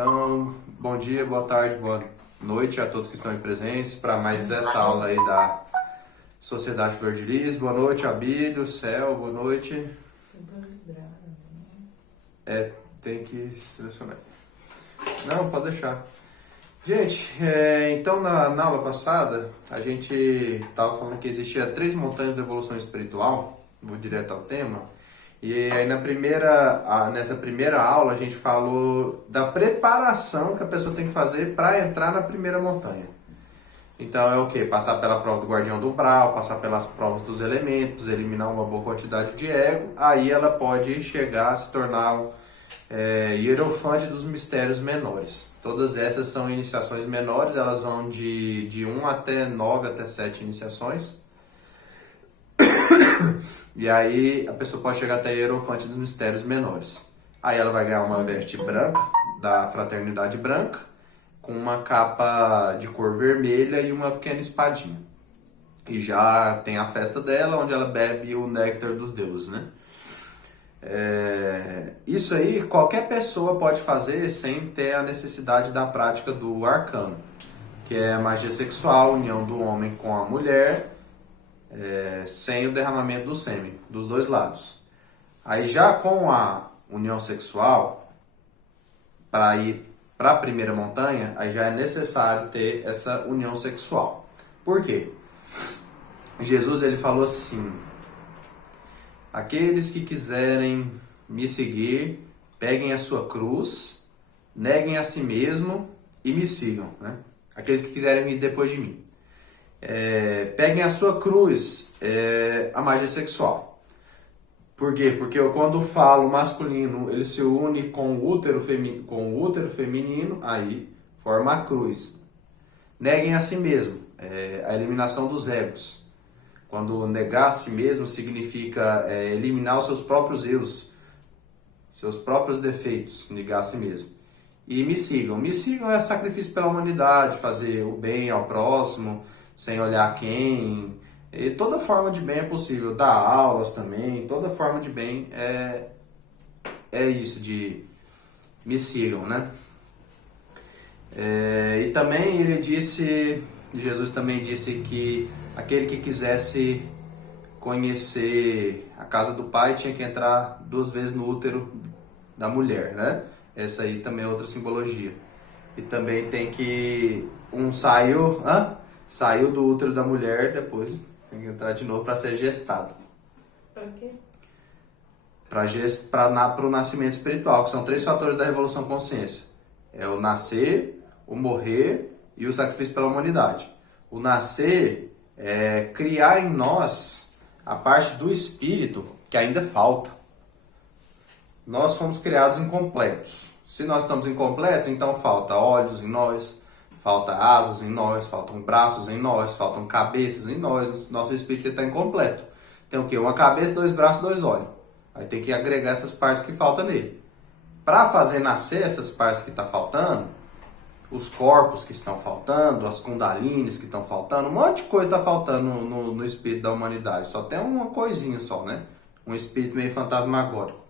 Então, bom dia, boa tarde, boa noite a todos que estão aí presentes para mais essa aula aí da Sociedade Flor de Lis. Boa noite, Abílio, Céu, boa noite. Tem que selecionar. Não, pode deixar. Gente, então na aula passada a gente estava falando que existia 3 montanhas da evolução espiritual, vou direto ao tema, e aí nessa primeira aula a gente falou da preparação que a pessoa tem que fazer para entrar na primeira montanha. Então é o que? Passar pela prova do guardião do umbral, passar pelas provas dos elementos, eliminar uma boa quantidade de ego, aí ela pode chegar a se tornar hierofante dos mistérios menores. Todas essas são iniciações menores, elas vão de 1 até 9, até 7 iniciações. E aí a pessoa pode chegar até hierofante dos mistérios menores. Aí ela vai ganhar uma veste branca, da fraternidade branca, com uma capa de cor vermelha e uma pequena espadinha. E já tem a festa dela, onde ela bebe o néctar dos deuses, né? Isso aí qualquer pessoa pode fazer sem ter a necessidade da prática do arcano, que é a magia sexual, união do homem com a mulher, sem o derramamento do sêmen, dos dois lados. Aí já com a união sexual, para ir para a primeira montanha, aí já é necessário ter essa união sexual. Por quê? Jesus ele falou assim: aqueles que quiserem me seguir, peguem a sua cruz, neguem a si mesmo e me sigam, né? Aqueles que quiserem ir depois de mim. Peguem a sua cruz, a magia sexual. Por quê? Porque quando falo masculino, ele se une com o útero feminino, aí forma a cruz. Neguem a si mesmo, a eliminação dos egos. Quando negar a si mesmo significa eliminar os seus próprios erros, seus próprios defeitos, negar a si mesmo. E me sigam. Me sigam é sacrifício pela humanidade, fazer o bem ao próximo, sem olhar quem. E toda forma de bem é possível. Dar aulas também, toda forma de bem é isso, de me sigam, né? E também Jesus também disse que aquele que quisesse conhecer a casa do Pai tinha que entrar 2 vezes no útero da mulher, né? Essa aí também é outra simbologia. E também tem que saiu do útero da mulher, depois tem que entrar de novo para ser gestado. Para quê? Para o nascimento espiritual, que são 3 fatores da revolução consciência. É o nascer, o morrer e o sacrifício pela humanidade. O nascer é criar em nós a parte do espírito que ainda falta. Nós fomos criados incompletos. Se nós estamos incompletos, então falta olhos em nós, falta asas em nós, faltam braços em nós, faltam cabeças em nós. Nosso espírito está incompleto. Tem o quê? Uma cabeça, 2 braços, 2 olhos. Aí tem que agregar essas partes que faltam nele. Para fazer nascer essas partes que estão faltando, os corpos que estão faltando, as kundalinis que estão faltando, um monte de coisa está faltando no espírito da humanidade. Só tem uma coisinha só, né? Um espírito meio fantasmagórico.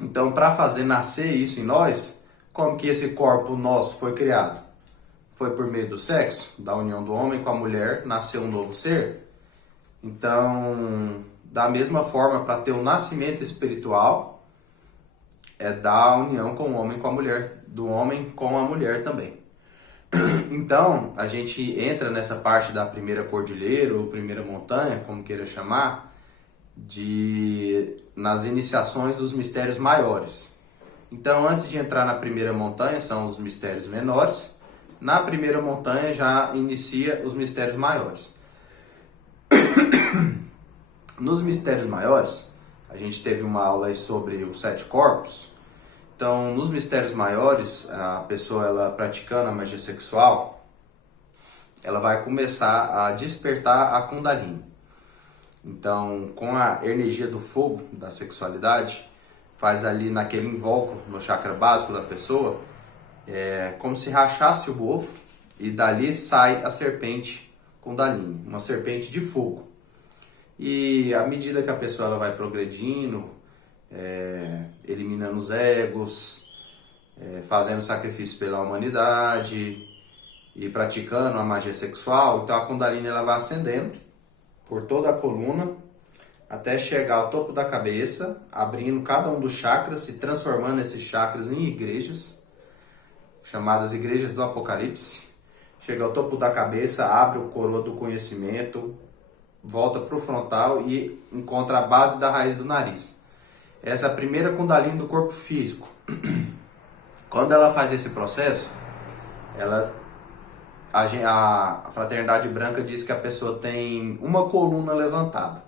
Então, para fazer nascer isso em nós, como que esse corpo nosso foi criado? Foi por meio do sexo, da união do homem com a mulher, nasceu um novo ser. Então, da mesma forma, para ter um nascimento espiritual, é da união com o homem com a mulher, do homem com a mulher também. Então, a gente entra nessa parte da primeira cordilheira, ou primeira montanha, como queira chamar, nas iniciações dos mistérios maiores. Então, antes de entrar na primeira montanha, são os mistérios menores. Na primeira montanha já inicia os mistérios maiores. Nos mistérios maiores, a gente teve uma aula aí sobre os 7 corpos. Então, nos mistérios maiores, a pessoa ela praticando a magia sexual, ela vai começar a despertar a Kundalini. Então, com a energia do fogo, da sexualidade, faz ali naquele invólucro, no chakra básico da pessoa, como se rachasse o ovo e dali sai a serpente Kundalini, uma serpente de fogo. E à medida que a pessoa ela vai progredindo, eliminando os egos, fazendo sacrifício pela humanidade e praticando a magia sexual. Então a Kundalini ela vai ascendendo por toda a coluna até chegar ao topo da cabeça, abrindo cada um dos chakras e transformando esses chakras em igrejas, chamadas igrejas do Apocalipse. Chega ao topo da cabeça, abre o coroa do conhecimento, volta para o frontal e encontra a base da raiz do nariz. Essa é a primeira Kundalini do corpo físico. Quando ela faz esse processo, a Fraternidade Branca diz que a pessoa tem uma coluna levantada.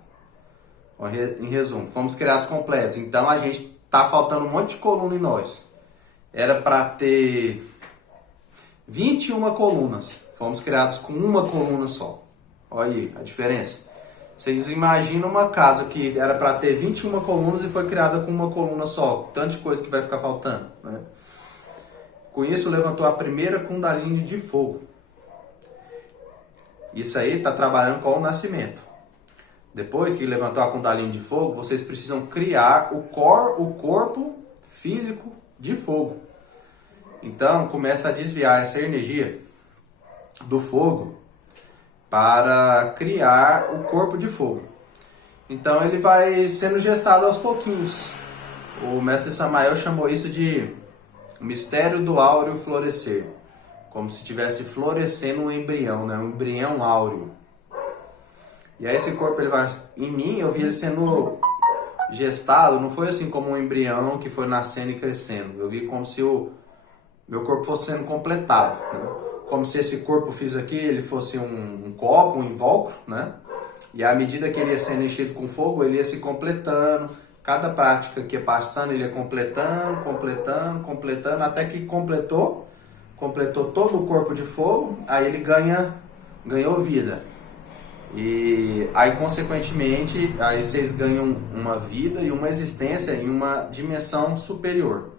Em resumo, fomos criados completos, então a gente tá faltando um monte de coluna em nós. Era para ter 21 colunas, fomos criados com uma coluna só. Olha aí a diferença. Vocês imaginam uma casa que era para ter 21 colunas e foi criada com uma coluna só, tanta de coisa que vai ficar faltando, né? Com isso levantou a primeira Kundalini de fogo. Isso aí está trabalhando com o nascimento. Depois que levantou a Kundalini de fogo, vocês precisam criar o corpo físico de fogo. Então, começa a desviar essa energia do fogo para criar o corpo de fogo. Então, ele vai sendo gestado aos pouquinhos. O mestre Samael chamou isso de mistério do áureo florescer. Como se estivesse florescendo um embrião, né? Um embrião áureo. E aí esse corpo, ele vai... Em mim, eu vi ele sendo gestado, não foi assim como um embrião que foi nascendo e crescendo. Eu vi como se o meu corpo fosse sendo completado, né? Como se esse corpo fiz aqui, ele fosse um copo, um invólucro, né? E à medida que ele ia sendo enchido com fogo, ele ia se completando. Cada prática que ia passando, ele ia completando, até que completou todo o corpo de fogo, aí ele ganhou vida. E aí, consequentemente, aí vocês ganham uma vida e uma existência em uma dimensão superior.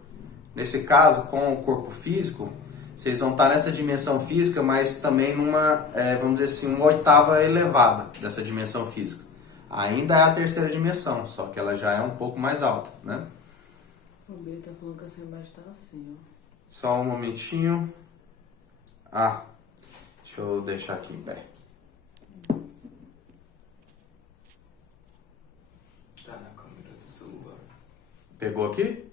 Nesse caso, com o corpo físico, vocês vão estar nessa dimensão física, mas também numa, vamos dizer assim, uma oitava elevada dessa dimensão física. Ainda é a terceira dimensão, só que ela já é um pouco mais alta, né? O B tá falando que assim embaixo tá assim, ó. Só um momentinho. Ah, deixa eu deixar aqui em pé. Tá na câmera do celular. Pegou aqui?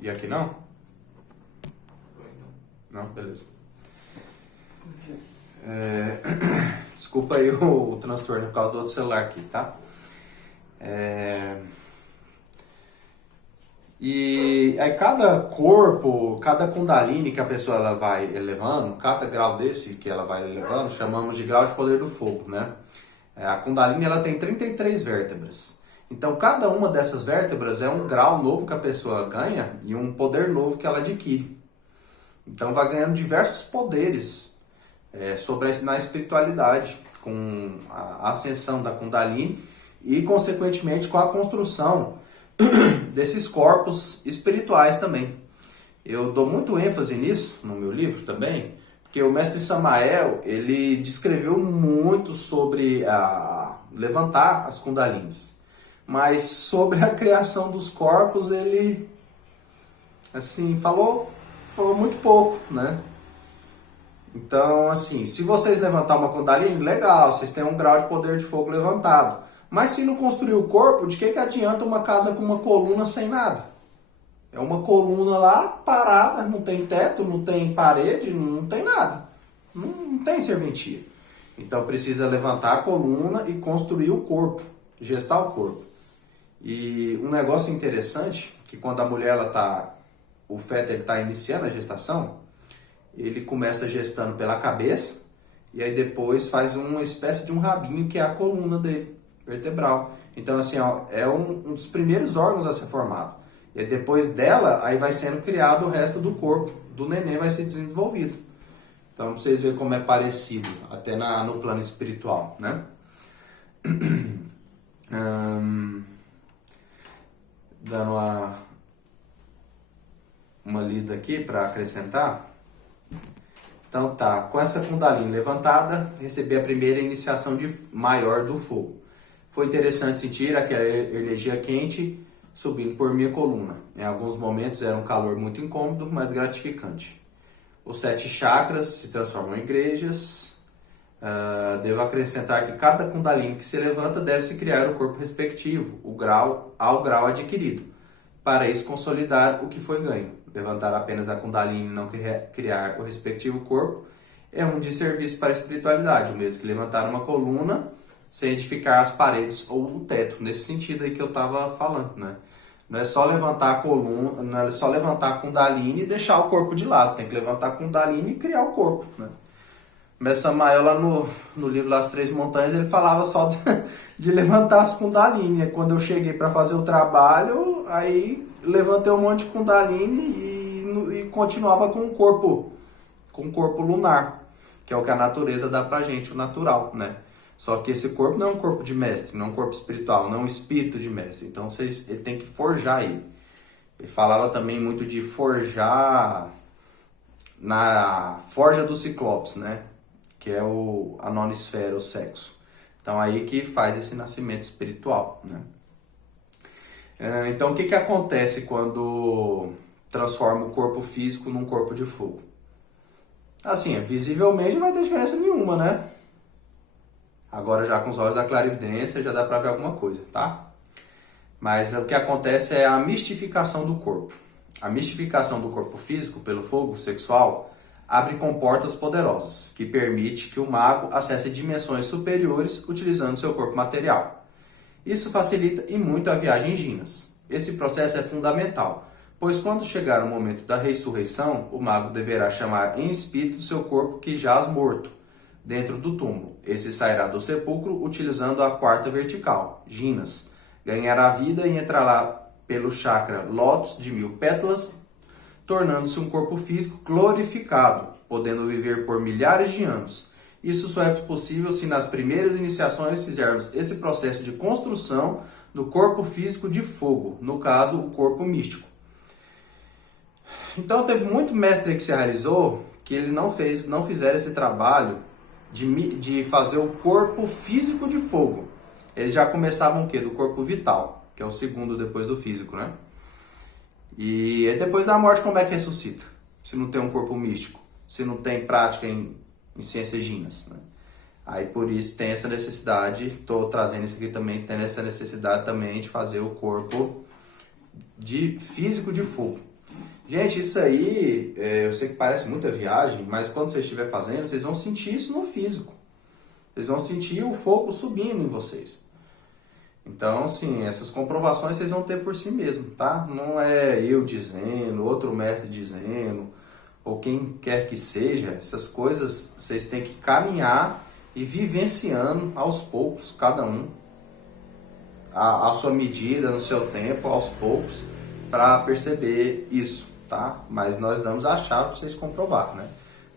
E aqui não? Foi não. Não? Beleza. Desculpa aí o transtorno por causa do outro celular aqui, tá? E aí cada corpo, cada Kundalini que a pessoa ela vai elevando, cada grau desse que ela vai elevando, chamamos de grau de poder do fogo, né? A Kundalini ela tem 33 vértebras. Então cada uma dessas vértebras é um grau novo que a pessoa ganha e um poder novo que ela adquire. Então vai ganhando diversos poderes na espiritualidade, com a ascensão da Kundalini e consequentemente com a construção desses corpos espirituais também. Eu dou muito ênfase nisso no meu livro também, porque o mestre Samael, ele descreveu muito sobre levantar as Kundalinis, mas sobre a criação dos corpos ele assim falou muito pouco, né? Então, assim, se vocês levantar uma Kundalini, legal, vocês têm um grau de poder de fogo levantado. Mas se não construir o corpo, de que adianta uma casa com uma coluna sem nada? É uma coluna lá, parada, não tem teto, não tem parede, não tem nada. Não tem serventia. Então precisa levantar a coluna e construir o corpo, gestar o corpo. E um negócio interessante, que quando a mulher, o feto está iniciando a gestação, ele começa gestando pela cabeça, e aí depois faz uma espécie de um rabinho, que é a coluna dele, vertebral. Então, assim, ó, é um dos primeiros órgãos a ser formado. E aí, depois dela, aí vai sendo criado o resto do corpo do neném, vai ser desenvolvido. Então, pra vocês verem como é parecido, até no plano espiritual, né? Dando uma lida aqui para acrescentar. Então tá, com essa Kundalini levantada, recebi a primeira iniciação maior do fogo. Foi interessante sentir aquela energia quente subindo por minha coluna. Em alguns momentos era um calor muito incômodo, mas gratificante. Os 7 chakras se transformam em igrejas. Devo acrescentar que cada Kundalini que se levanta deve-se criar o corpo respectivo, ao grau adquirido. Para isso, consolidar o que foi ganho. Levantar apenas a Kundalini e não criar o respectivo corpo é um desserviço para a espiritualidade, o mesmo que levantar uma coluna sem edificar as paredes ou o teto, nesse sentido aí que eu estava falando, né? Não é só levantar a coluna, não é só levantar a Kundalini e deixar o corpo de lado, tem que levantar a Kundalini e criar o corpo, né? Mas Samael, lá no livro Las Três Montanhas, ele falava só de levantar as Kundalini. Quando eu cheguei para fazer o trabalho, aí levantei um monte de Kundalini e continuava com o corpo lunar, que é o que a natureza dá pra gente, o natural, né? Só que esse corpo não é um corpo de mestre, não é um corpo espiritual, não é um espírito de mestre. Então ele tem que forjar ele. Ele falava também muito de forjar na forja do Ciclopes, né? Que é a nonisfera, o sexo. Então aí que faz esse nascimento espiritual, né? Então o que acontece quando transforma o corpo físico num corpo de fogo? Assim, visivelmente não vai ter diferença nenhuma, né? Agora já com os olhos da clarividência já dá pra ver alguma coisa, tá? Mas o que acontece é a mistificação do corpo. A mistificação do corpo físico pelo fogo sexual abre comportas poderosas, que permite que o mago acesse dimensões superiores utilizando seu corpo material. Isso facilita e muito a viagem em Ginas. Esse processo é fundamental, pois quando chegar o momento da ressurreição, o mago deverá chamar em espírito seu corpo que jaz morto, dentro do túmulo. Esse sairá do sepulcro utilizando a quarta vertical, Ginas. Ganhará vida e entrará pelo chakra lótus de 1000 pétalas, tornando-se um corpo físico glorificado, podendo viver por milhares de anos. Isso só é possível se nas primeiras iniciações fizermos esse processo de construção do corpo físico de fogo, no caso, o corpo místico. Então teve muito mestre que se realizou que ele não fizeram esse trabalho de fazer o corpo físico de fogo. Eles já começavam o quê? Do corpo vital, que é o segundo depois do físico, né? E depois da morte, como é que ressuscita? Se não tem um corpo místico, se não tem prática em ciências ginas, né? Aí por isso tem essa necessidade, estou trazendo isso aqui também, tem essa necessidade também de fazer o corpo físico de fogo. Gente, isso aí, eu sei que parece muita viagem, mas quando você estiver fazendo, vocês vão sentir isso no físico. Vocês vão sentir o fogo subindo em vocês. Então, assim, essas comprovações vocês vão ter por si mesmo, tá? Não é eu dizendo, outro mestre dizendo, ou quem quer que seja. Essas coisas vocês têm que caminhar e vivenciando aos poucos, cada um, a sua medida, no seu tempo, aos poucos, para perceber isso, tá? Mas nós damos a chave para vocês comprovar, né?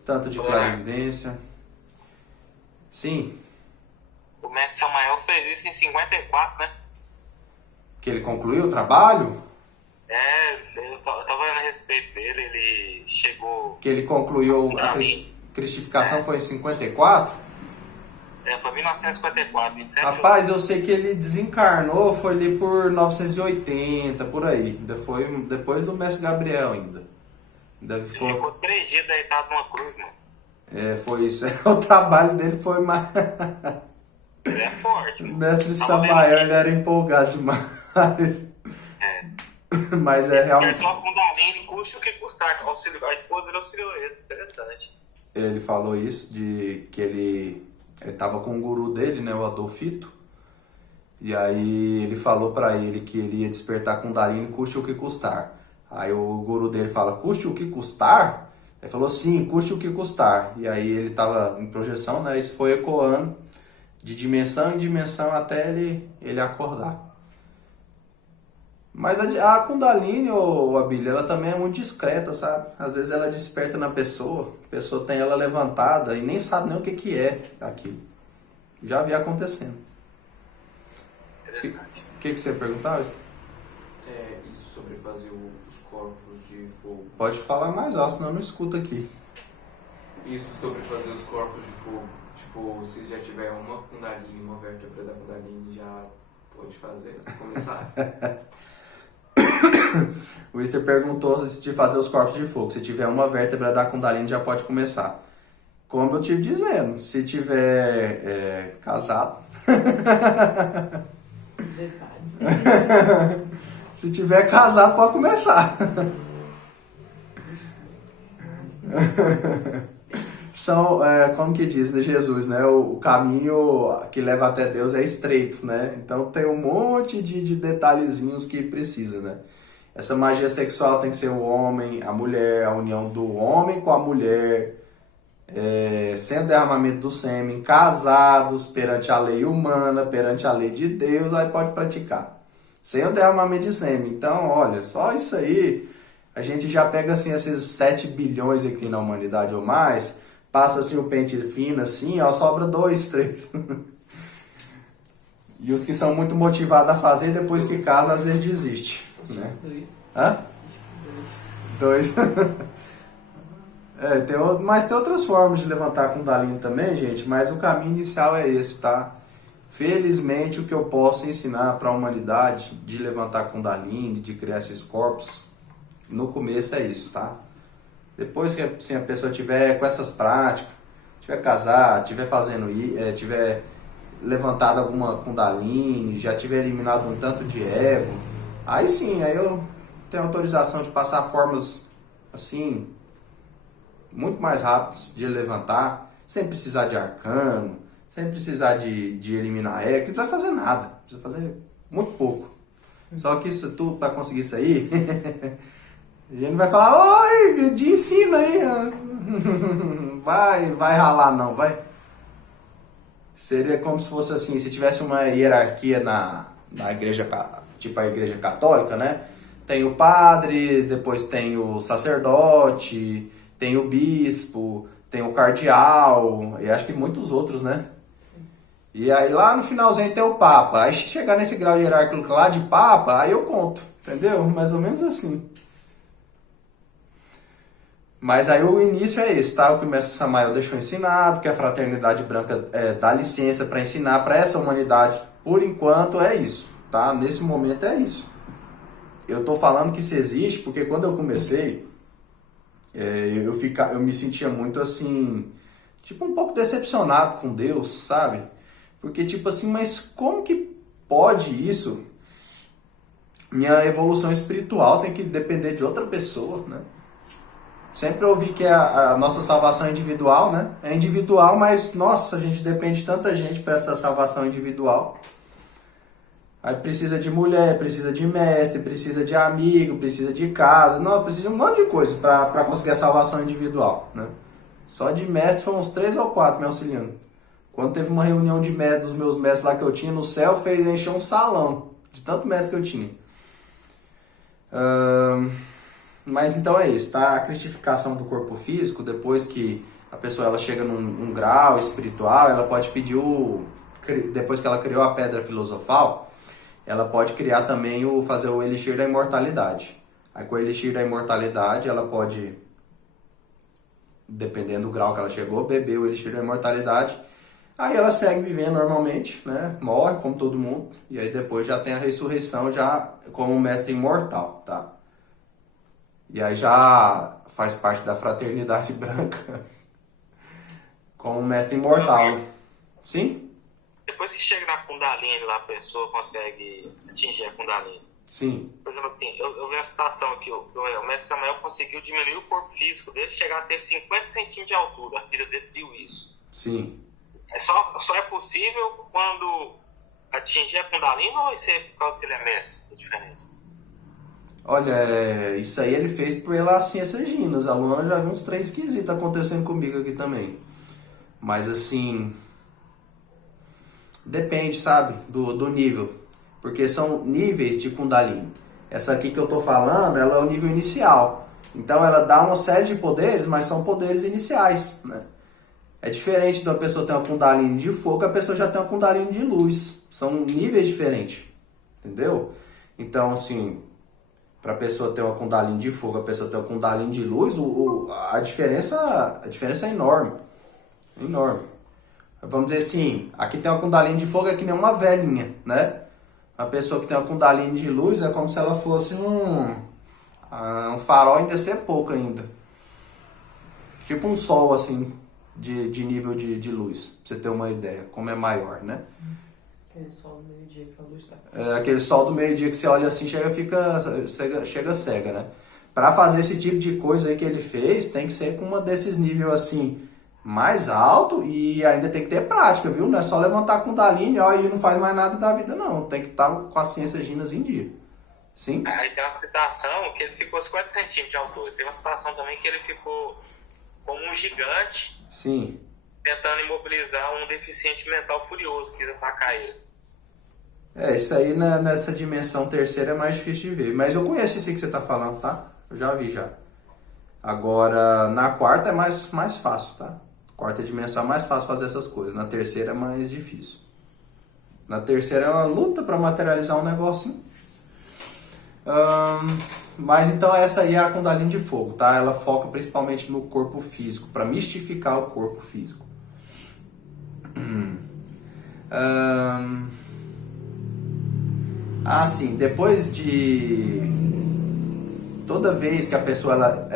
Tanto de clarividência. Sim. O mestre Samael fez isso em 54, né? Que ele concluiu o trabalho? Eu tava vendo a respeito dele, ele chegou... Que ele concluiu a cristificação foi em 54? Foi em 1954, em 7 Rapaz, eu sei que ele desencarnou, foi ali por 980, por aí. Ainda foi depois do mestre Gabriel ainda. Ele ficou 3 dias deitado numa cruz, mano. Foi isso. O trabalho dele foi mais... Ele é forte. O mestre Samael, ele era empolgado demais. Mas realmente... Ele toca um Kundalini, custa o que custar. A esposa dele auxiliou ele, interessante. Ele falou isso, de que ele estava com o guru dele, né, o Adolfito. E aí ele falou para ele que ele ia despertar Kundalini, custe o que custar. Aí o guru dele fala, custe o que custar? Ele falou, sim, custe o que custar. E aí ele estava em projeção, né, isso foi ecoando de dimensão em dimensão até ele acordar. Mas a Kundalini, ou a Bíblia, ela também é muito discreta, sabe? Às vezes ela desperta na pessoa, a pessoa tem ela levantada e nem sabe nem o que é aquilo. Já vi acontecendo. Interessante. O que você ia perguntar, Winston? Isso sobre fazer os corpos de fogo. Pode falar mais alto, senão eu não escuto aqui. Isso sobre fazer os corpos de fogo. Tipo, se já tiver uma Kundalini, uma vértebra da Kundalini, já pode fazer, começar. O Easter perguntou de fazer os corpos de fogo. Se tiver uma vértebra da Kundalini, já pode começar. Como eu estive dizendo, se tiver casado... Detalhe. Se tiver casado, pode começar. São, como que diz, né, Jesus, né? O caminho que leva até Deus é estreito, né? Então tem um monte de detalhezinhos que precisa, né? Essa magia sexual tem que ser o homem, a mulher, a união do homem com a mulher, sem o derramamento do sêmen, casados perante a lei humana, perante a lei de Deus, aí pode praticar. Sem o derramamento de sêmen. Então, olha, só isso aí, a gente já pega assim esses 7 bilhões aí que tem na humanidade ou mais, passa assim o pente fino assim, ó, sobra 2, 3. E os que são muito motivados a fazer, depois que casa, às vezes desiste, né? 2. Hã? 2. Mas tem outras formas de levantar a Kundalini também, gente, mas o caminho inicial é esse, tá? Felizmente, o que eu posso ensinar para a humanidade de levantar a Kundalini, de criar esses corpos, no começo é isso, tá? Depois que assim, a pessoa tiver com essas práticas, tiver casado, tiver fazendo, tiver levantado alguma Kundalini, já tiver eliminado um tanto de ego, aí sim, aí eu tenho autorização de passar formas assim muito mais rápidas de levantar, sem precisar de arcano, sem precisar de eliminar ego, que não vai fazer nada, precisa fazer muito pouco. Só que isso tudo, para conseguir isso aí, a gente não vai falar, oi, de ensina aí, vai ralar não, vai. Seria como se fosse assim, se tivesse uma hierarquia na igreja, tipo a igreja católica, né? Tem o padre, depois tem o sacerdote, tem o bispo, tem o cardeal, e acho que muitos outros, né? Sim. E aí lá no finalzinho tem o papa. Aí se chegar nesse grau hierárquico lá de papa, aí eu conto, entendeu? Mais ou menos assim. Mas aí o início é esse, tá? O que o mestre Samael deixou ensinado, que a Fraternidade Branca dá licença para ensinar para essa humanidade. Por enquanto é isso, tá? Nesse momento é isso. Eu tô falando que isso existe porque quando eu comecei, eu me sentia muito assim, tipo um pouco decepcionado com Deus, sabe? Porque tipo assim, mas como que pode isso? Minha evolução espiritual tem que depender de outra pessoa, né? Sempre ouvi que a nossa salvação é individual, né? É individual, mas, nossa, a gente depende de tanta gente para essa salvação individual. Aí precisa de mulher, precisa de mestre, precisa de amigo, precisa de casa. Não, precisa de um monte de coisa para conseguir a salvação individual, né? Só de mestre foram uns 3 ou 4 me auxiliando. Quando teve uma reunião de mestre, dos meus mestres lá que eu tinha no céu, fez encher um salão de tanto mestre que eu tinha. Mas então é isso, tá? A cristificação do corpo físico, depois que a pessoa ela chega num grau espiritual, ela pode pedir depois que ela criou a pedra filosofal, ela pode criar também fazer o elixir da imortalidade. Aí com o elixir da imortalidade, ela pode, dependendo do grau que ela chegou, beber o elixir da imortalidade. Aí ela segue vivendo normalmente, né? Morre como todo mundo, e aí depois já tem a ressurreição já como um mestre imortal, tá? E aí já faz parte da Fraternidade Branca como mestre imortal. Sim? Depois que chega na Kundalini, lá a pessoa consegue atingir a Kundalini. Sim. Por exemplo assim, eu vi uma situação aqui, o mestre Samuel conseguiu diminuir o corpo físico dele, chegar a ter 50 centímetros de altura. A filha dele viu isso. Sim. Só é possível quando atingir a Kundalini ou isso é por causa que ele é mestre? É diferente. Olha, isso aí ele fez pela ciência Ginas. A Luana já viu uns 3 esquisitos acontecendo comigo aqui também. Mas assim, depende, sabe, do nível. Porque são níveis de Kundalini. Essa aqui que eu tô falando, ela é o nível inicial. Então ela dá uma série de poderes, mas são poderes iniciais, né? É diferente de uma pessoa ter uma Kundalini de fogo, a pessoa já tem uma Kundalini de luz. São níveis diferentes, entendeu? Então, assim, para a pessoa ter uma Kundalini de fogo, a pessoa ter uma Kundalini de luz, a diferença é enorme. Enorme. Vamos dizer assim, aqui tem uma Kundalini de fogo, é que nem uma velhinha, né? Uma pessoa que tem uma Kundalini de luz é como se ela fosse um farol, ainda ser pouco ainda. Tipo um sol, assim, de nível de luz, pra você ter uma ideia, como é maior, né? Aquele sol do meio-dia que a luz tá. É aquele sol do meio-dia que você olha assim, chega cega, né? Para fazer esse tipo de coisa aí que ele fez, tem que ser com uma desses níveis assim, mais alto e ainda tem que ter prática, viu? Não é só levantar com Kundalini, ó, e não faz mais nada da vida, não. Tem que estar com as ciências ginas em dia. Sim? Aí tem uma citação que ele ficou 50 centímetros de altura. Tem uma citação também que ele ficou como um gigante Sim. tentando imobilizar um deficiente mental furioso que quis atacar ele. Isso aí nessa dimensão terceira é mais difícil de ver. Mas eu conheço esse que você tá falando, tá? Eu já vi já. Agora, na quarta é mais fácil, tá? Quarta dimensão é mais fácil fazer essas coisas. Na terceira é mais difícil. Na terceira é uma luta para materializar um negocinho. Mas então essa aí é a Kundalini de fogo, tá? Ela foca principalmente no corpo físico, para mistificar o corpo físico. Sim, depois de... Toda vez que a pessoa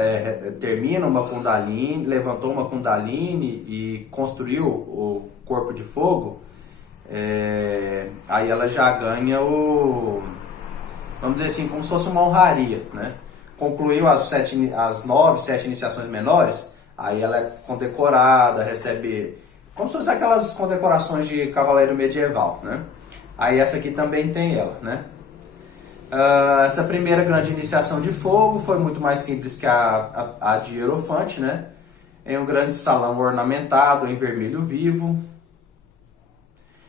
termina uma Kundalini, levantou uma Kundalini e construiu o corpo de fogo, aí ela já ganha vamos dizer assim, como se fosse uma honraria, né? Concluiu as 9, 7 iniciações menores, aí ela é condecorada, recebe... Como se fosse aquelas condecorações de cavaleiro medieval, né? Aí essa aqui também tem ela, né? Essa primeira grande iniciação de fogo foi muito mais simples que a de Hierofante, né? Em um grande salão ornamentado em vermelho vivo.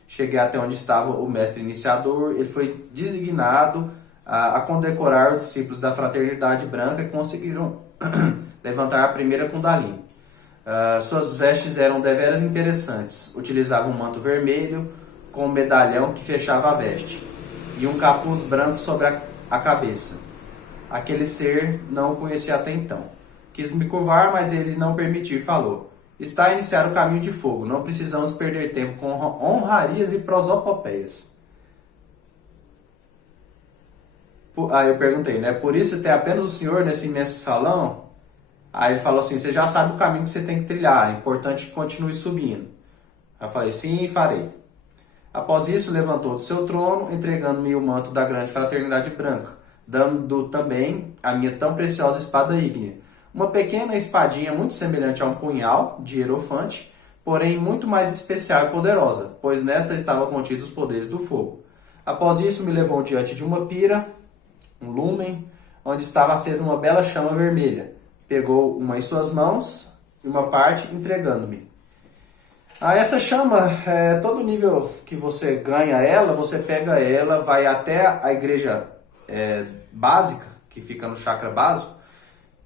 Cheguei até onde estava o mestre iniciador. Ele foi designado a condecorar os discípulos da Fraternidade Branca que conseguiram levantar a primeira Kundalini. Suas vestes eram deveras interessantes. Utilizavam um manto vermelho com um medalhão que fechava a veste e um capuz branco sobre a cabeça. Aquele ser não o conhecia até então. Quis me curvar, mas ele não permitiu e falou: está a iniciar o caminho de fogo. Não precisamos perder tempo com honrarias e prosopopeias. Aí eu perguntei, né? Por isso tem apenas o senhor nesse imenso salão? Aí ele falou assim: você já sabe o caminho que você tem que trilhar. É importante que continue subindo. Eu falei: sim, farei. Após isso, levantou do seu trono, entregando-me o manto da grande fraternidade branca, dando também a minha tão preciosa espada ígnea. Uma pequena espadinha muito semelhante a um punhal de Hierofante, porém muito mais especial e poderosa, pois nessa estavam contidos os poderes do fogo. Após isso, me levou diante de uma pira, um lumen, onde estava acesa uma bela chama vermelha. Pegou uma em suas mãos e uma parte entregando-me. Essa chama, todo nível que você ganha ela, você pega ela, vai até a igreja básica, que fica no chakra básico,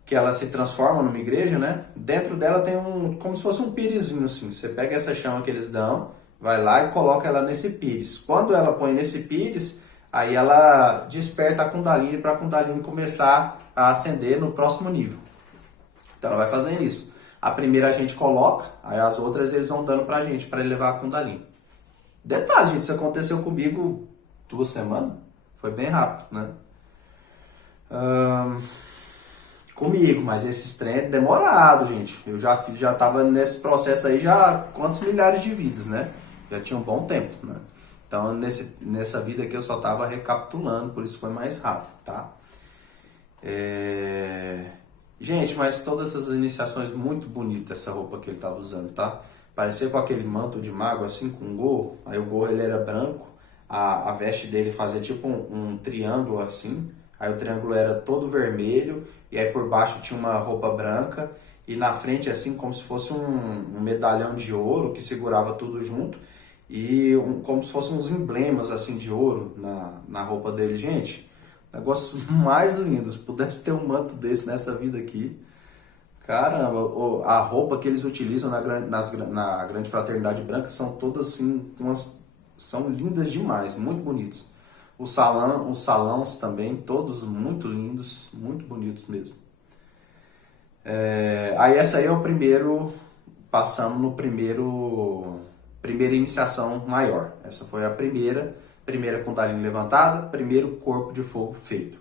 que ela se transforma numa igreja, né? Dentro dela tem como se fosse um pirizinho, assim. Você pega essa chama que eles dão, vai lá e coloca ela nesse pires. Quando ela põe nesse pires, aí ela desperta a Kundalini para a Kundalini começar a ascender no próximo nível. Então ela vai fazendo isso. A primeira a gente coloca, aí as outras eles vão dando pra gente, para elevar a Kundalini. Detalhe, gente, isso aconteceu comigo 2 semanas. Foi bem rápido, né? Comigo, mas esses trem é demorado, gente. Eu já tava nesse processo aí já quantos milhares de vidas, né? Já tinha um bom tempo, né? Então nessa vida aqui eu só tava recapitulando, por isso foi mais rápido, tá? Gente, mas todas essas iniciações muito bonitas, essa roupa que ele estava usando, tá? Parecia com aquele manto de mago, assim, com um gorro. Aí o gorro ele era branco, a veste dele fazia tipo um triângulo, assim. Aí o triângulo era todo vermelho, e aí por baixo tinha uma roupa branca. E na frente, assim, como se fosse um medalhão de ouro que segurava tudo junto. E como se fossem uns emblemas, assim, de ouro na roupa dele, gente. Negócio mais lindo. Se pudesse ter um manto desse nessa vida aqui. Caramba, a roupa que eles utilizam na grande fraternidade branca são todas assim, são lindas demais, muito bonitos. Os salões também, todos muito lindos, muito bonitos mesmo. Aí essa aí é o primeiro, passamos no primeira iniciação maior. Essa foi a primeira, primeira Kundalini levantada, primeiro corpo de fogo feito.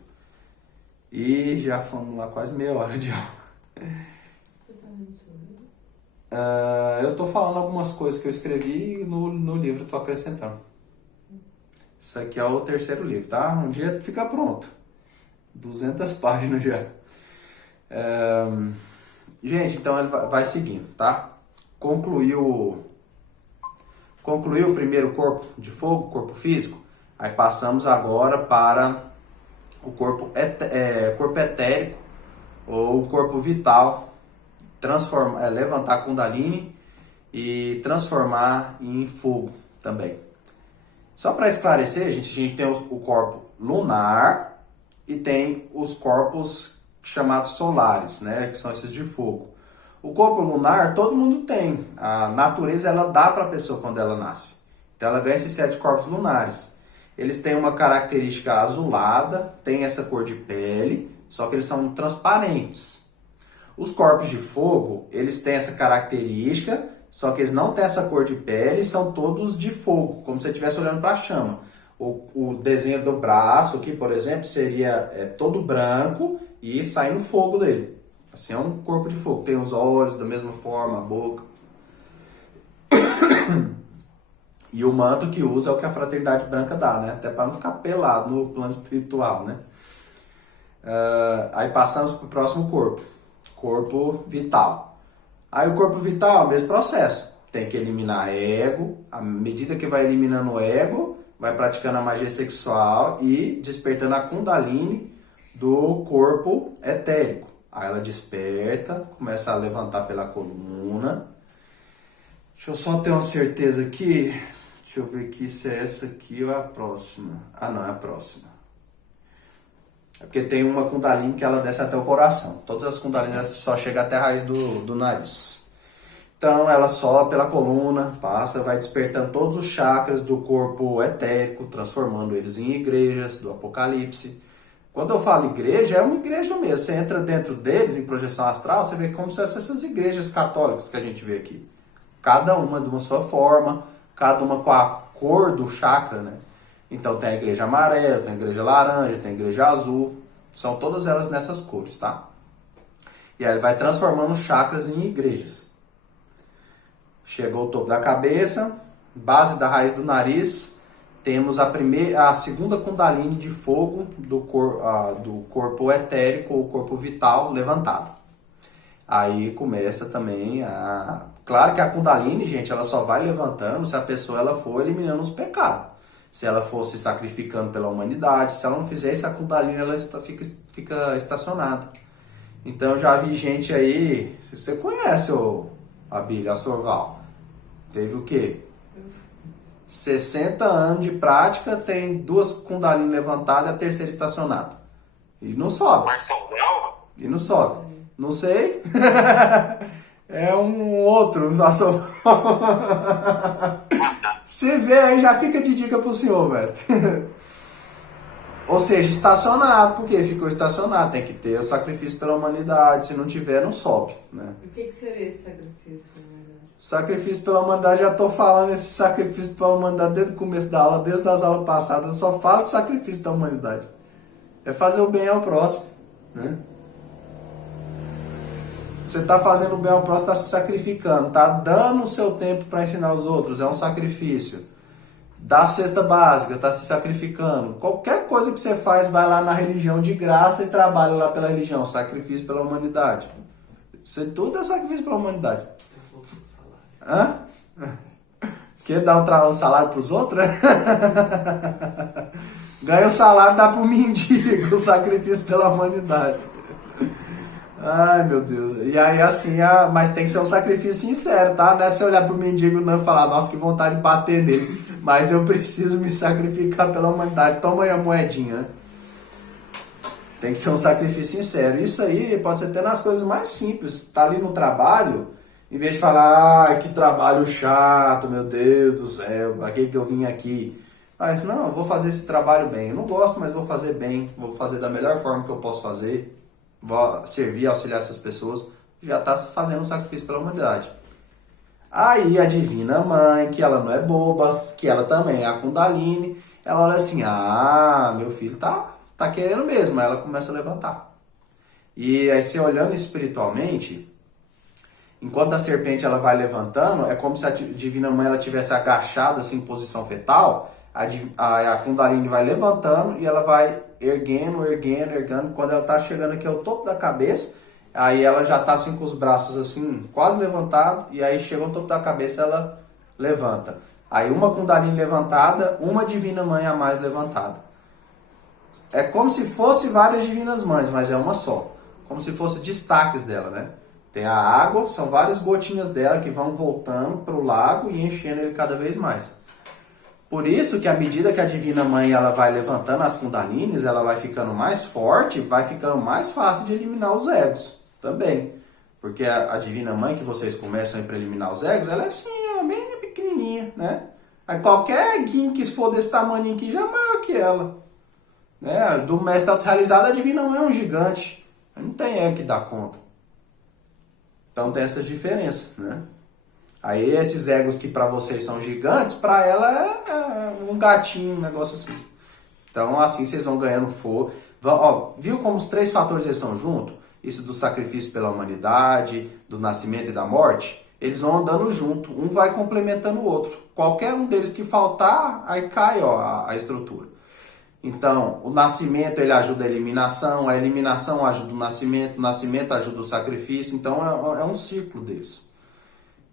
E já fomos lá quase meia hora de aula. Eu estou falando algumas coisas que eu escrevi no livro, estou acrescentando. Isso aqui é o terceiro livro, tá? Um dia fica pronto. 200 páginas já. Gente, então ele vai seguindo, tá? Concluiu o primeiro corpo de fogo, corpo físico. Aí passamos agora para o corpo etérico ou o corpo vital. Levantar a Kundalini e transformar em fogo também. Só para esclarecer, a gente tem o corpo lunar e tem os corpos chamados solares, né, que são esses de fogo. O corpo lunar todo mundo tem. A natureza ela dá para a pessoa quando ela nasce. Então ela ganha esses 7 corpos lunares. Eles têm uma característica azulada, tem essa cor de pele, só que eles são transparentes. Os corpos de fogo, eles têm essa característica, só que eles não têm essa cor de pele, são todos de fogo, como se você estivesse olhando para a chama. O desenho do braço aqui, por exemplo, seria todo branco e saindo fogo dele. Assim é um corpo de fogo. Tem os olhos da mesma forma, a boca. E o manto que usa é o que a fraternidade branca dá, né? Até para não ficar pelado no plano espiritual, né? Aí passamos para o próximo corpo. Corpo vital. Aí o corpo vital é o mesmo processo. Tem que eliminar ego. À medida que vai eliminando o ego, vai praticando a magia sexual e despertando a Kundalini do corpo etérico. Aí ela desperta, começa a levantar pela coluna. Deixa eu só ter uma certeza aqui. Deixa eu ver aqui se é essa aqui ou é a próxima. Ah, não, é a próxima. É porque tem uma Kundalini que ela desce até o coração. Todas as Kundalinis só chegam até a raiz do nariz. Então ela sobe pela coluna, passa, vai despertando todos os chakras do corpo etérico, transformando eles em igrejas do Apocalipse. Quando eu falo igreja, é uma igreja mesmo. Você entra dentro deles, em projeção astral, você vê como são essas igrejas católicas que a gente vê aqui. Cada uma de uma sua forma, cada uma com a cor do chakra, né? Então tem a igreja amarela, tem a igreja laranja, tem a igreja azul. São todas elas nessas cores, tá? E aí ele vai transformando os chakras em igrejas. Chegou ao topo da cabeça, base da raiz do nariz. Temos a segunda Kundalini de fogo do corpo etérico ou corpo vital levantado. Aí começa também a... Claro que a Kundalini, gente, ela só vai levantando se a pessoa ela for eliminando os pecados. Se ela for se sacrificando pela humanidade, se ela não fizer isso, a Kundalini ela fica estacionada. Então eu já vi gente aí, se você conhece a Bíblia, a Sorval, teve o quê? 60 anos de prática, tem 2 Kundalini levantadas e a terceira estacionada. E não sobe. E não sobe. Não sei. É um outro. Se vê aí, já fica de dica pro senhor, mestre. Ou seja, estacionado. Por que ficou estacionado? Tem que ter o sacrifício pela humanidade. Se não tiver, não sobe, né? O que seria esse sacrifício pela humanidade? Sacrifício pela humanidade, já tô falando esse sacrifício pela humanidade desde o começo da aula, desde as aulas passadas. Eu só falo de sacrifício da humanidade. É fazer o bem ao próximo, né? Você está fazendo o bem ao próximo, está se sacrificando, está dando o seu tempo para ensinar os outros, é um sacrifício. Dá a cesta básica, está se sacrificando. Qualquer coisa que você faz, vai lá na religião de graça e trabalha lá pela religião, sacrifício pela humanidade. Isso tudo é sacrifício pela humanidade. Hã? Quer dar um salário para os outros? Ganha o salário, dá para o mendigo, o sacrifício pela humanidade. Ai, meu Deus. E aí, assim, mas tem que ser um sacrifício sincero, tá? Não é você olhar pro mendigo não e falar, nossa, que vontade de bater nele. Mas eu preciso me sacrificar pela humanidade. Toma aí a moedinha, né? Tem que ser um sacrifício sincero. Isso aí pode ser até nas coisas mais simples. Tá ali no trabalho, em vez de falar, ai, que trabalho chato, meu Deus do céu, pra que eu vim aqui? Mas, não, eu vou fazer esse trabalho bem. Eu não gosto, mas vou fazer bem. Vou fazer da melhor forma que eu posso fazer. Vou servir, auxiliar essas pessoas, já está fazendo um sacrifício pela humanidade. Aí a Divina Mãe, que ela não é boba, que ela também é a Kundalini, ela olha assim, meu filho tá querendo mesmo, aí ela começa a levantar. E aí você olhando espiritualmente, enquanto a serpente ela vai levantando, é como se a Divina Mãe ela tivesse agachada assim em posição fetal, a Kundalini vai levantando e ela vai erguendo. Quando ela tá chegando aqui ao topo da cabeça, aí ela já tá assim com os braços assim quase levantados, e aí chega ao topo da cabeça ela levanta. Aí uma Kundalini levantada, uma Divina Mãe a mais levantada. É como se fosse várias Divinas Mães, mas é uma só. Como se fosse destaques dela, né? Tem a água, são várias gotinhas dela que vão voltando para o lago e enchendo ele cada vez mais. Por isso que à medida que a Divina Mãe ela vai levantando as Kundalinis, ela vai ficando mais forte, vai ficando mais fácil de eliminar os egos também. Porque a Divina Mãe que vocês começam a eliminar os egos, ela é assim, ó, bem pequenininha, né? Aí qualquer eguinho que for desse tamanho aqui já é maior que ela. Né? Do mestre autorrealizado, a Divina Mãe é um gigante. Não tem ego que dá conta. Então tem essas diferenças, né? Aí esses egos que para vocês são gigantes, para ela é um gatinho, um negócio assim. Então assim vocês vão ganhando fogo. Viu como os três fatores eles são juntos? Isso do sacrifício pela humanidade, do nascimento e da morte, eles vão andando junto, um vai complementando o outro. Qualquer um deles que faltar, aí cai a estrutura. Então, o nascimento ele ajuda a eliminação ajuda o nascimento ajuda o sacrifício, então é um ciclo deles.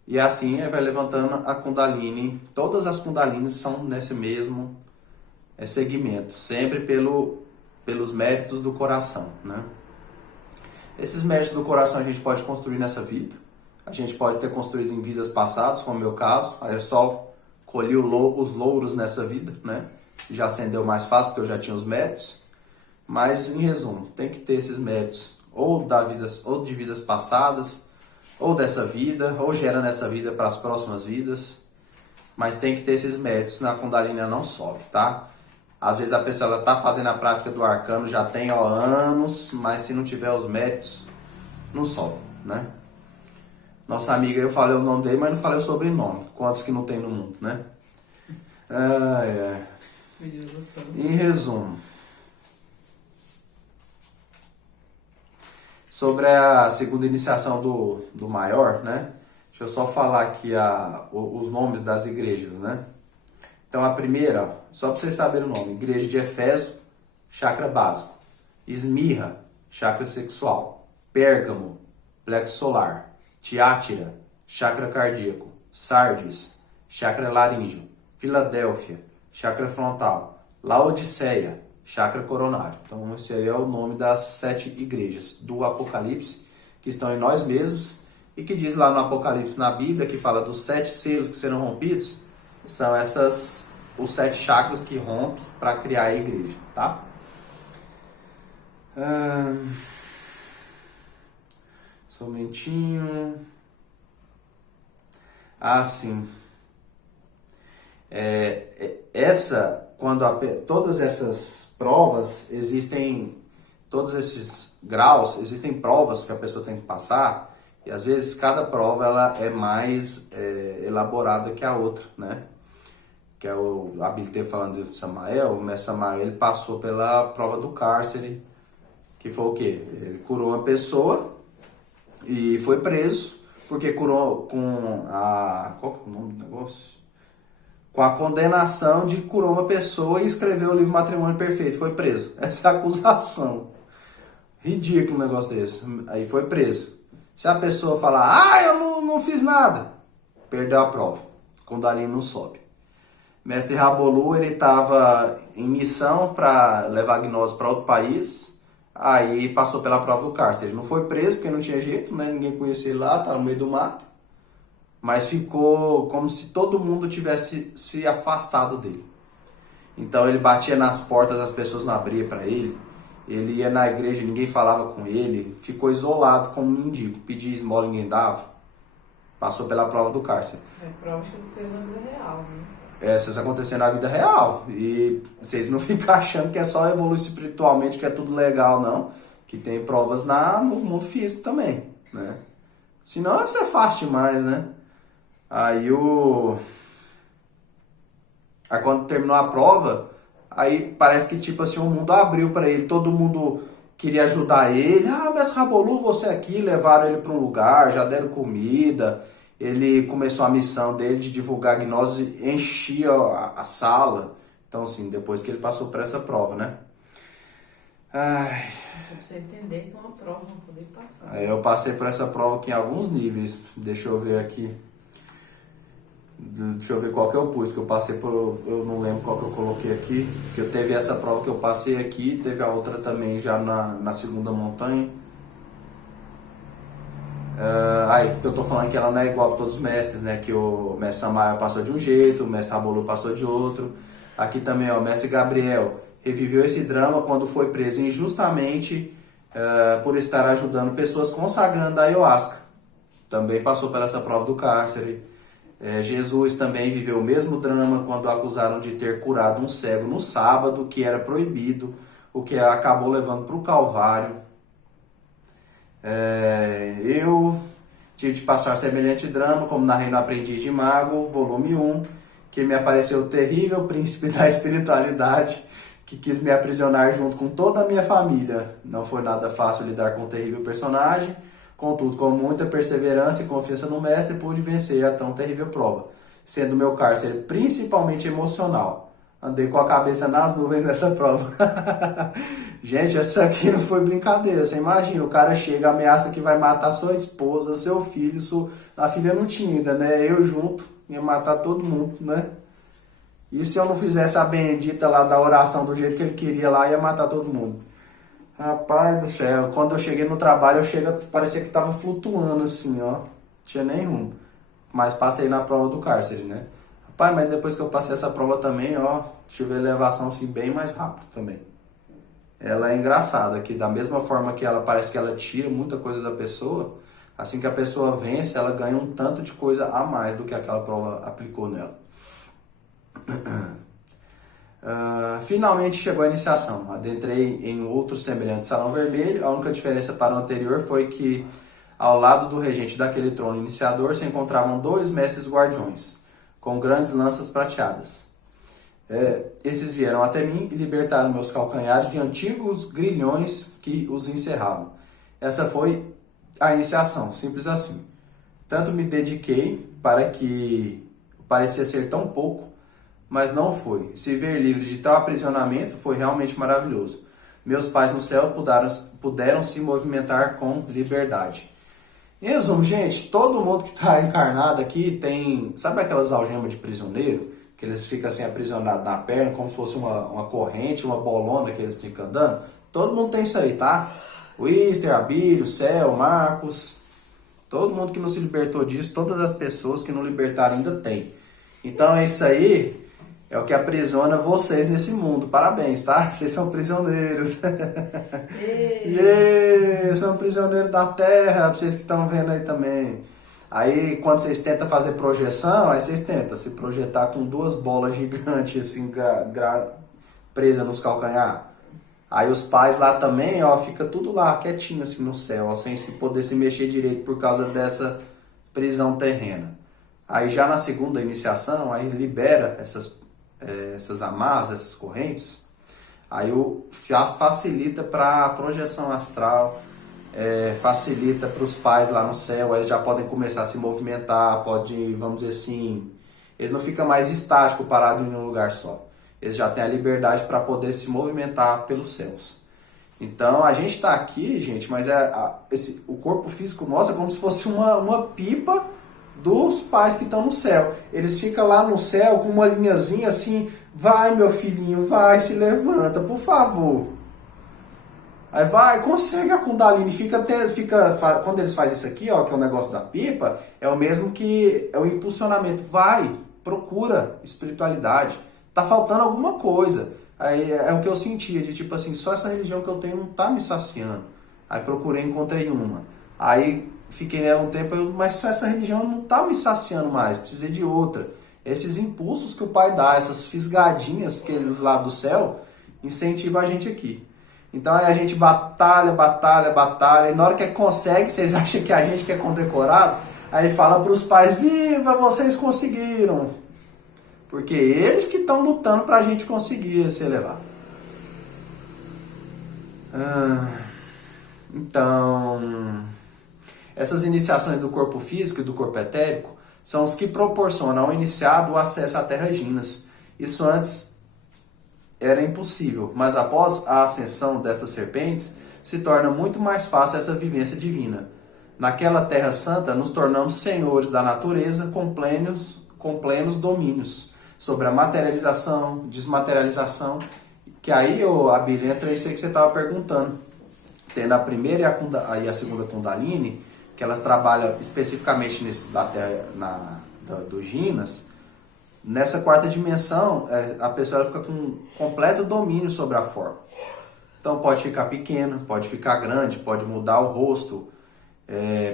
E assim vai levantando a Kundalini, todas as Kundalinis são nesse mesmo segmento, sempre pelos méritos do coração, né? Esses méritos do coração a gente pode construir nessa vida, a gente pode ter construído em vidas passadas, como é o meu caso, aí eu só colhi os louros nessa vida, né? Já acendeu mais fácil porque eu já tinha os méritos, mas em resumo, tem que ter esses méritos, ou de vidas passadas, ou dessa vida, ou gera nessa vida para as próximas vidas, mas tem que ter esses méritos, senão a Kundalini não sobe, tá? Às vezes a pessoa está fazendo a prática do arcano, já tem anos, mas se não tiver os méritos, não sobe, né? Nossa amiga, eu falei o nome dele, mas não falei o sobrenome. Quantos que não tem no mundo, né? Em resumo, sobre a segunda iniciação do maior, né? Deixa eu só falar aqui os nomes das igrejas, né? Então a primeira, só para vocês saberem o nome, igreja de Éfeso, chakra básico. Esmirra, chakra sexual. Pérgamo, plexo solar. Tiátira, chakra cardíaco. Sardes, chakra laríngeo. Filadélfia, chakra frontal. Laodiceia, chakra coronário. Então esse aí é o nome das 7 igrejas do Apocalipse, que estão em nós mesmos, e que diz lá no Apocalipse, na Bíblia, que fala dos 7 selos que serão rompidos, são os 7 chakras que rompem para criar a igreja, tá? Só um momentinho. Sim. Todas essas provas existem, todos esses graus, existem provas que a pessoa tem que passar, e às vezes cada prova ela é mais elaborada que a outra, né? Que é o Habilité falando de Samael, o mestre Samael, ele passou pela prova do cárcere, que foi o quê? Ele curou uma pessoa e foi preso, porque curou com qual que é o nome do negócio? Com a condenação de curou uma pessoa e escreveu o livro Matrimônio Perfeito, foi preso. Essa é a acusação. Ridículo um negócio desse. Aí foi preso. Se a pessoa falar, eu não fiz nada, perdeu a prova. Kundalini não sobe. Mestre Rabolu, ele estava em missão para levar gnose para outro país, aí passou pela prova do cárcere. Ele não foi preso porque não tinha jeito, né? Ninguém conhecia ele lá, estava no meio do mato. Mas ficou como se todo mundo tivesse se afastado dele. Então ele batia nas portas, as pessoas não abriam para ele. Ele ia na igreja, ninguém falava com ele. Ficou isolado como um mendigo. Pedia esmola, ninguém dava. Passou pela prova do cárcere. Prova que você na vida real, né? Essas acontecendo na vida real. E vocês não ficam achando que é só evoluir espiritualmente, que é tudo legal, não. Que tem provas no mundo físico também, né? Senão isso é fácil demais, né? Aí quando terminou a prova, Aí parece que tipo assim, o mundo abriu para ele, todo mundo queria ajudar ele. Ah, Mestre Rabolu, você aqui, levaram ele para um lugar, já deram comida. Ele começou a missão dele de divulgar a gnose, enchia a sala. Então assim, depois que ele passou por essa prova, né? Ai, Pra você entender que é uma prova, não poder passar. aí eu passei por essa prova aqui em alguns níveis. Deixa eu ver aqui. Deixa eu ver qual que eu pus, porque eu passei por... Eu não lembro qual que eu coloquei aqui. Porque eu teve essa prova que eu passei aqui, teve a outra também já na segunda montanha. Aí, que eu tô falando que ela não é igual a todos os mestres, né? Que o mestre Samael passou de um jeito, o mestre Rabolu passou de outro. Aqui também, ó, o mestre Gabriel reviveu esse drama quando foi preso injustamente por estar ajudando pessoas consagrando a ayahuasca. Também passou por essa prova do cárcere. Jesus também viveu o mesmo drama quando acusaram de ter curado um cego no sábado, que era proibido, o que acabou levando para o Calvário. Eu tive de passar semelhante drama, como narrei no Aprendiz de Mago, volume 1, que me apareceu o terrível príncipe da espiritualidade, que quis me aprisionar junto com toda a minha família. Não foi nada fácil lidar com o terrível personagem, contudo, com muita perseverança e confiança no mestre, pude vencer a tão terrível prova, sendo meu cárcere principalmente emocional. Andei com a cabeça nas nuvens nessa prova. Gente, essa aqui não foi brincadeira. Você imagina, o cara chega, ameaça que vai matar sua esposa, seu filho, a filha não tinha ainda, né? Eu junto, ia matar todo mundo, né? E se eu não fizesse a bendita lá da oração do jeito que ele queria lá, ia matar todo mundo. Rapaz do céu, quando eu cheguei no trabalho, parecia que tava flutuando assim, ó. Não tinha nenhum. Mas passei na prova do cárcere, né? Rapaz, mas depois que eu passei essa prova também, ó, tive elevação assim bem mais rápido também. Ela é engraçada, que da mesma forma que ela parece que ela tira muita coisa da pessoa, assim que a pessoa vence, ela ganha um tanto de coisa a mais do que aquela prova aplicou nela. Finalmente chegou a iniciação. Adentrei em outro semelhante salão vermelho. A única diferença para o anterior foi que ao lado do regente daquele trono iniciador se encontravam 2 mestres guardiões, com grandes lanças prateadas. Esses vieram até mim e libertaram meus calcanhares de antigos grilhões que os encerravam. Essa foi a iniciação, simples assim. Tanto me dediquei para que parecia ser tão pouco, mas não foi. Se ver livre de tal aprisionamento foi realmente maravilhoso. Meus pais no céu puderam se movimentar com liberdade. Em resumo, gente, todo mundo que está encarnado aqui tem... Sabe aquelas algemas de prisioneiro? Que eles ficam assim aprisionados na perna, como se fosse uma corrente, uma bolona que eles ficam andando. Todo mundo tem isso aí, tá? O Easter, Abílio, o Céu, Marcos... Todo mundo que não se libertou disso, todas as pessoas que não libertaram ainda tem. Então é isso aí... É o que aprisiona vocês nesse mundo. Parabéns, tá? Vocês são prisioneiros. São prisioneiros da terra, vocês que estão vendo aí também. Aí, quando vocês tentam fazer projeção, aí vocês tentam se projetar com 2 bolas gigantes, assim, presas nos calcanhar. Aí os pais lá também, ó, fica tudo lá, quietinho, assim, no céu, ó, sem poder se mexer direito por causa dessa prisão terrena. Aí já na segunda iniciação, aí libera essas amarras, essas correntes, aí já facilita para a projeção astral, facilita para os pais lá no céu, eles já podem começar a se movimentar, vamos dizer assim, eles não ficam mais estáticos, parados em um lugar só, eles já têm a liberdade para poder se movimentar pelos céus. Então a gente está aqui, gente, mas o corpo físico nosso é como se fosse uma pipa dos pais que estão no céu. Eles ficam lá no céu com uma linhazinha assim, vai meu filhinho, vai, se levanta, por favor. Aí vai, consegue a Kundalini, quando eles fazem isso aqui, ó, que é o negócio da pipa, é o mesmo que é o impulsionamento. Vai, procura espiritualidade. Tá faltando alguma coisa. Aí é o que eu sentia, de tipo assim, só essa religião que eu tenho não tá me saciando. Aí procurei, encontrei uma. Aí fiquei nela um tempo, mas só essa religião não tá me saciando mais, precisei de outra. Esses impulsos que o Pai dá, essas fisgadinhas que ele lá do céu, incentiva a gente aqui. Então aí a gente batalha, e na hora que consegue, vocês acham que a gente que é condecorado, aí fala para os pais, viva, vocês conseguiram. Porque eles que estão lutando para a gente conseguir se elevar. Então, essas iniciações do corpo físico e do corpo etérico são os que proporcionam ao iniciado o acesso à terra Ginas. Isso antes era impossível, mas após a ascensão dessas serpentes, se torna muito mais fácil essa vivência divina. Naquela terra santa, nos tornamos senhores da natureza com plenos domínios sobre a materialização, desmaterialização, que aí, Abílio, entra isso aí que você estava perguntando. Tendo a primeira e a segunda Kundalini, que elas trabalham especificamente nisso da terra, do Ginas. Nessa quarta dimensão, a pessoa fica com completo domínio sobre a forma. Então pode ficar pequena, pode ficar grande, pode mudar o rosto,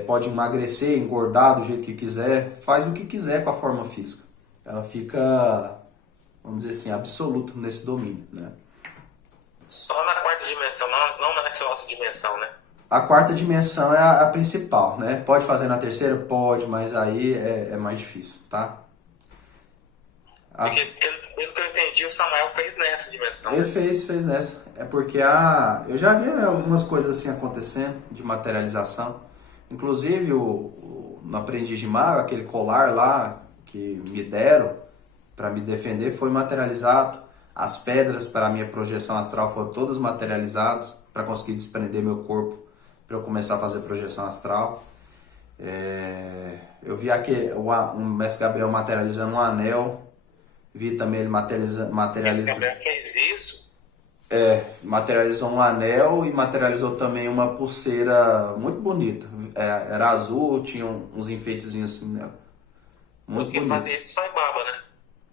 pode emagrecer, engordar do jeito que quiser, faz o que quiser com a forma física. Ela fica, vamos dizer assim, absoluta nesse domínio, né? Só na quarta dimensão, não nessa nossa dimensão, né? A quarta dimensão é a principal, né? Pode fazer na terceira? Pode, mas aí é mais difícil, tá? Porque, pelo que eu entendi, o Samael fez nessa dimensão. Ele fez nessa. É porque eu já vi algumas coisas assim acontecendo, de materialização. Inclusive, no Aprendiz de Mago, aquele colar lá que me deram para me defender foi materializado. As pedras para a minha projeção astral foram todas materializadas para conseguir desprender meu corpo, para eu começar a fazer projeção astral. Eu vi aqui o Mestre Gabriel materializando um anel. Vi também ele materializando. Mestre Gabriel fez isso? Materializou um anel e materializou também uma pulseira muito bonita. Era azul, tinha uns enfeitezinhos assim nela. Muito porque bonito. fazia isso Sai Baba, né?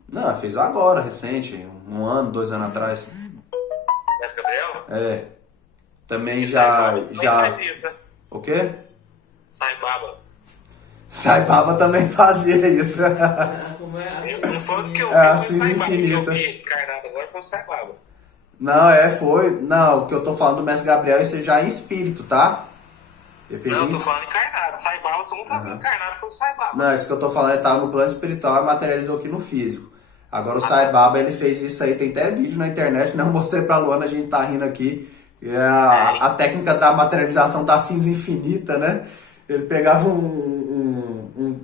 Não, fez agora, recente, 1 ano, 2 anos atrás. Mestre Gabriel? Também já. já. Faz isso, né? O quê? Sai Baba. Sai Baba também fazia isso. Como é Não foi o que eu vi, a foi cinza Sai Baba. O que eu infinita. vi encarnado agora foi o Sai Baba. Não, foi. Não, o que eu tô falando do Mestre Gabriel, isso já é em espírito, tá? Ele fez Não, eu tô isso. falando encarnado. Sai Baba, você nunca viu encarnado foi o Sai Baba. Não, isso que eu tô falando, ele tava no plano espiritual e materializou aqui no físico. Agora o Sai Baba, ele fez isso aí, tem até vídeo na internet, né? Eu mostrei pra Luana, a gente tá rindo aqui. A técnica da materialização da cinza infinita, né? Ele pegava um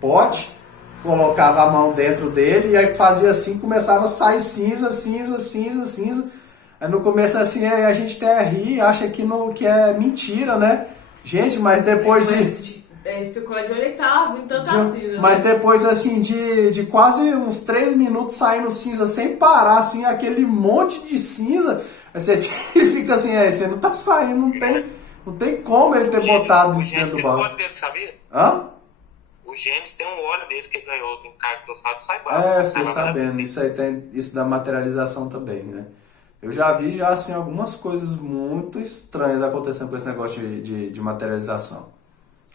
pote, colocava a mão dentro dele e aí fazia assim, começava a sair cinza, cinza, cinza, cinza. Aí no começo assim, a gente até ri, acha que é mentira, né? Gente, mas depois de... especular de onde ele tava, em tanta cinza. Mas depois, assim, de quase uns 3 minutos saindo cinza sem parar, assim, aquele monte de cinza, aí você fica assim, você não tá saindo, não tem como ele ter botado isso dentro do balde. O balde. óleo dele, sabia? Hã? O Gênesis tem um óleo dele que ele ganhou do cara que gostava do Sai Baba. Fiquei sabendo, isso aí tem isso da materialização também, né? Eu já vi, assim, algumas coisas muito estranhas acontecendo com esse negócio de materialização.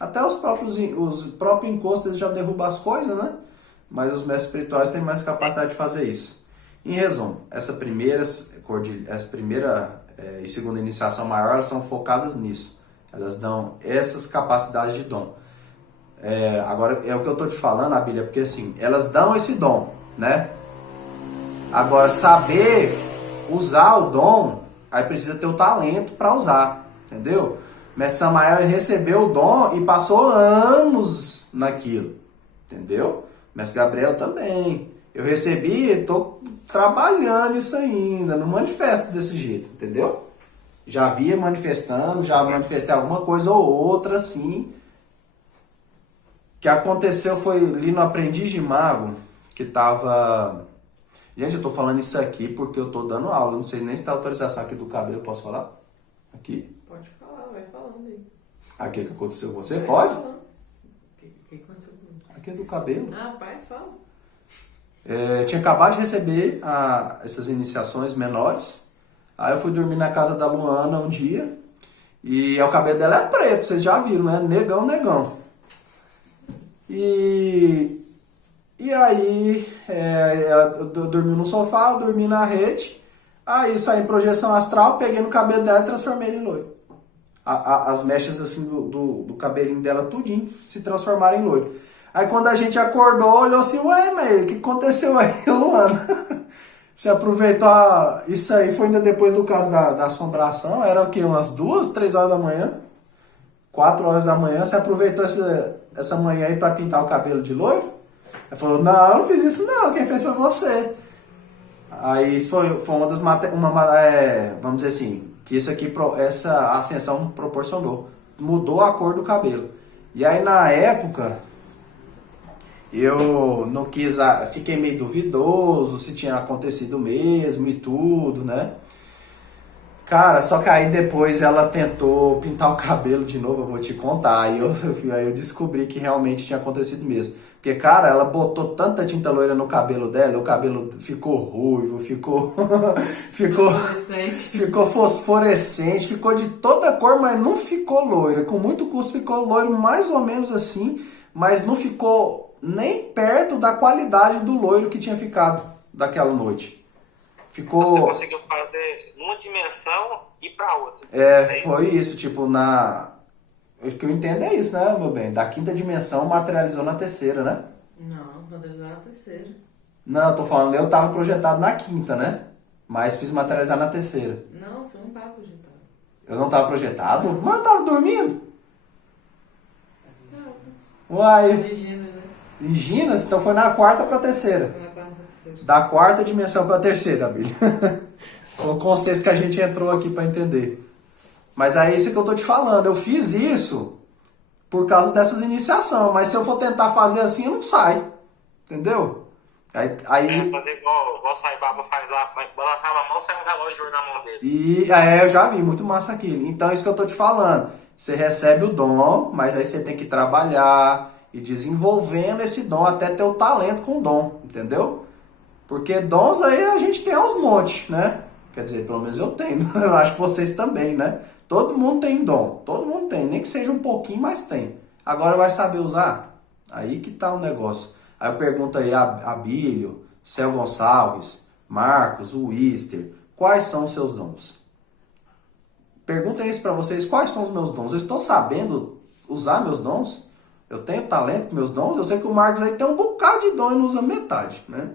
Até os próprios encostos eles já derrubam as coisas, né? Mas os mestres espirituais têm mais capacidade de fazer isso. Em resumo, essa primeira e segunda iniciação maior, elas são focadas nisso. Elas dão essas capacidades de dom. Agora, é o que eu estou te falando, Abília, porque assim, elas dão esse dom, né? Agora, saber usar o dom, aí precisa ter o talento para usar, entendeu? Mestre Samael recebeu o dom e passou anos naquilo, entendeu? Mestre Gabriel também. Eu recebi e estou trabalhando isso ainda, não manifesto desse jeito, entendeu? Já via manifestando, já manifestei alguma coisa ou outra, assim. O que aconteceu foi ali no Aprendiz de Mago, que tava... Gente, eu tô falando isso aqui porque eu tô dando aula, não sei nem se tá autorização aqui do cabelo, eu posso falar? Aqui? Pode falar, vai falando aí. Aqui que aconteceu com você? Pode? O que aconteceu comigo? Aqui é do cabelo. Pai, fala. Tinha acabado de receber essas iniciações menores. Aí eu fui dormir na casa da Luana um dia. E o cabelo dela é preto, vocês já viram, né? Negão, negão. E aí, eu dormi no sofá, eu dormi na rede. Aí saí em projeção astral, peguei no cabelo dela e transformei ele em loiro. As mechas assim do cabelinho dela tudinho se transformaram em loiro. Aí quando a gente acordou, olhou assim, ué, meio, o que aconteceu aí, Luana? Você aproveitou isso aí, foi ainda depois do caso da assombração, era o quê? Umas 2, 3 horas da manhã? 4 horas da manhã, você aproveitou essa manhã aí pra pintar o cabelo de loiro? Ela falou, não, eu não fiz isso não, quem fez foi você. Aí isso foi uma das vamos dizer assim, que essa ascensão proporcionou. Mudou a cor do cabelo. E aí na época, eu não quis, fiquei meio duvidoso se tinha acontecido mesmo e tudo, né? Cara, só que aí depois ela tentou pintar o cabelo de novo, eu vou te contar. Aí eu descobri que realmente tinha acontecido mesmo. Porque, cara, ela botou tanta tinta loira no cabelo dela, o cabelo ficou ruivo, ficou fosforescente, ficou de toda cor, mas não ficou loira. Com muito custo ficou loiro mais ou menos assim, mas não ficou nem perto da qualidade do loiro que tinha ficado daquela noite. Ficou... Você conseguiu fazer numa dimensão e pra outra. Foi isso, tipo, o que eu entendo é isso, né, meu bem? Da quinta dimensão materializou na terceira, né? Não, materializar na terceira. Não, eu tô falando, eu tava projetado na quinta, né? Mas fiz materializar na terceira. Não, você não tava projetado. Eu não tava projetado? Mas eu tava dormindo. Tava. Uai, Imagina, né? em Ginas, então foi na quarta pra terceira. Foi na quarta pra terceira. Da quarta dimensão pra terceira, Bíblia. Foi o conceito que a gente entrou aqui pra entender. Mas é isso que eu tô te falando. Eu fiz isso por causa dessas iniciações. Mas se eu for tentar fazer assim, não sai. Entendeu? Aí Fazer igual o Saibaba faz lá, balançava a mão, sai um relógio de ouro na mão dele. E eu já vi, muito massa aquilo. Então, isso que eu tô te falando. Você recebe o dom, mas aí você tem que trabalhar e desenvolvendo esse dom até ter o talento com o dom, entendeu? Porque dons aí a gente tem aos montes, né? Quer dizer, pelo menos eu tenho. Eu acho que vocês também, né? Todo mundo tem dom. Todo mundo tem. Nem que seja um pouquinho, mas tem. Agora vai saber usar? Aí que tá o negócio. Aí eu pergunto aí a Abílio, Céu Gonçalves, Marcos, o Wister, quais são os seus dons? Perguntem isso para vocês, quais são os meus dons? Eu estou sabendo usar meus dons? Eu tenho talento com meus dons? Eu sei que o Marcos aí tem um bocado de dom e não usa metade, né?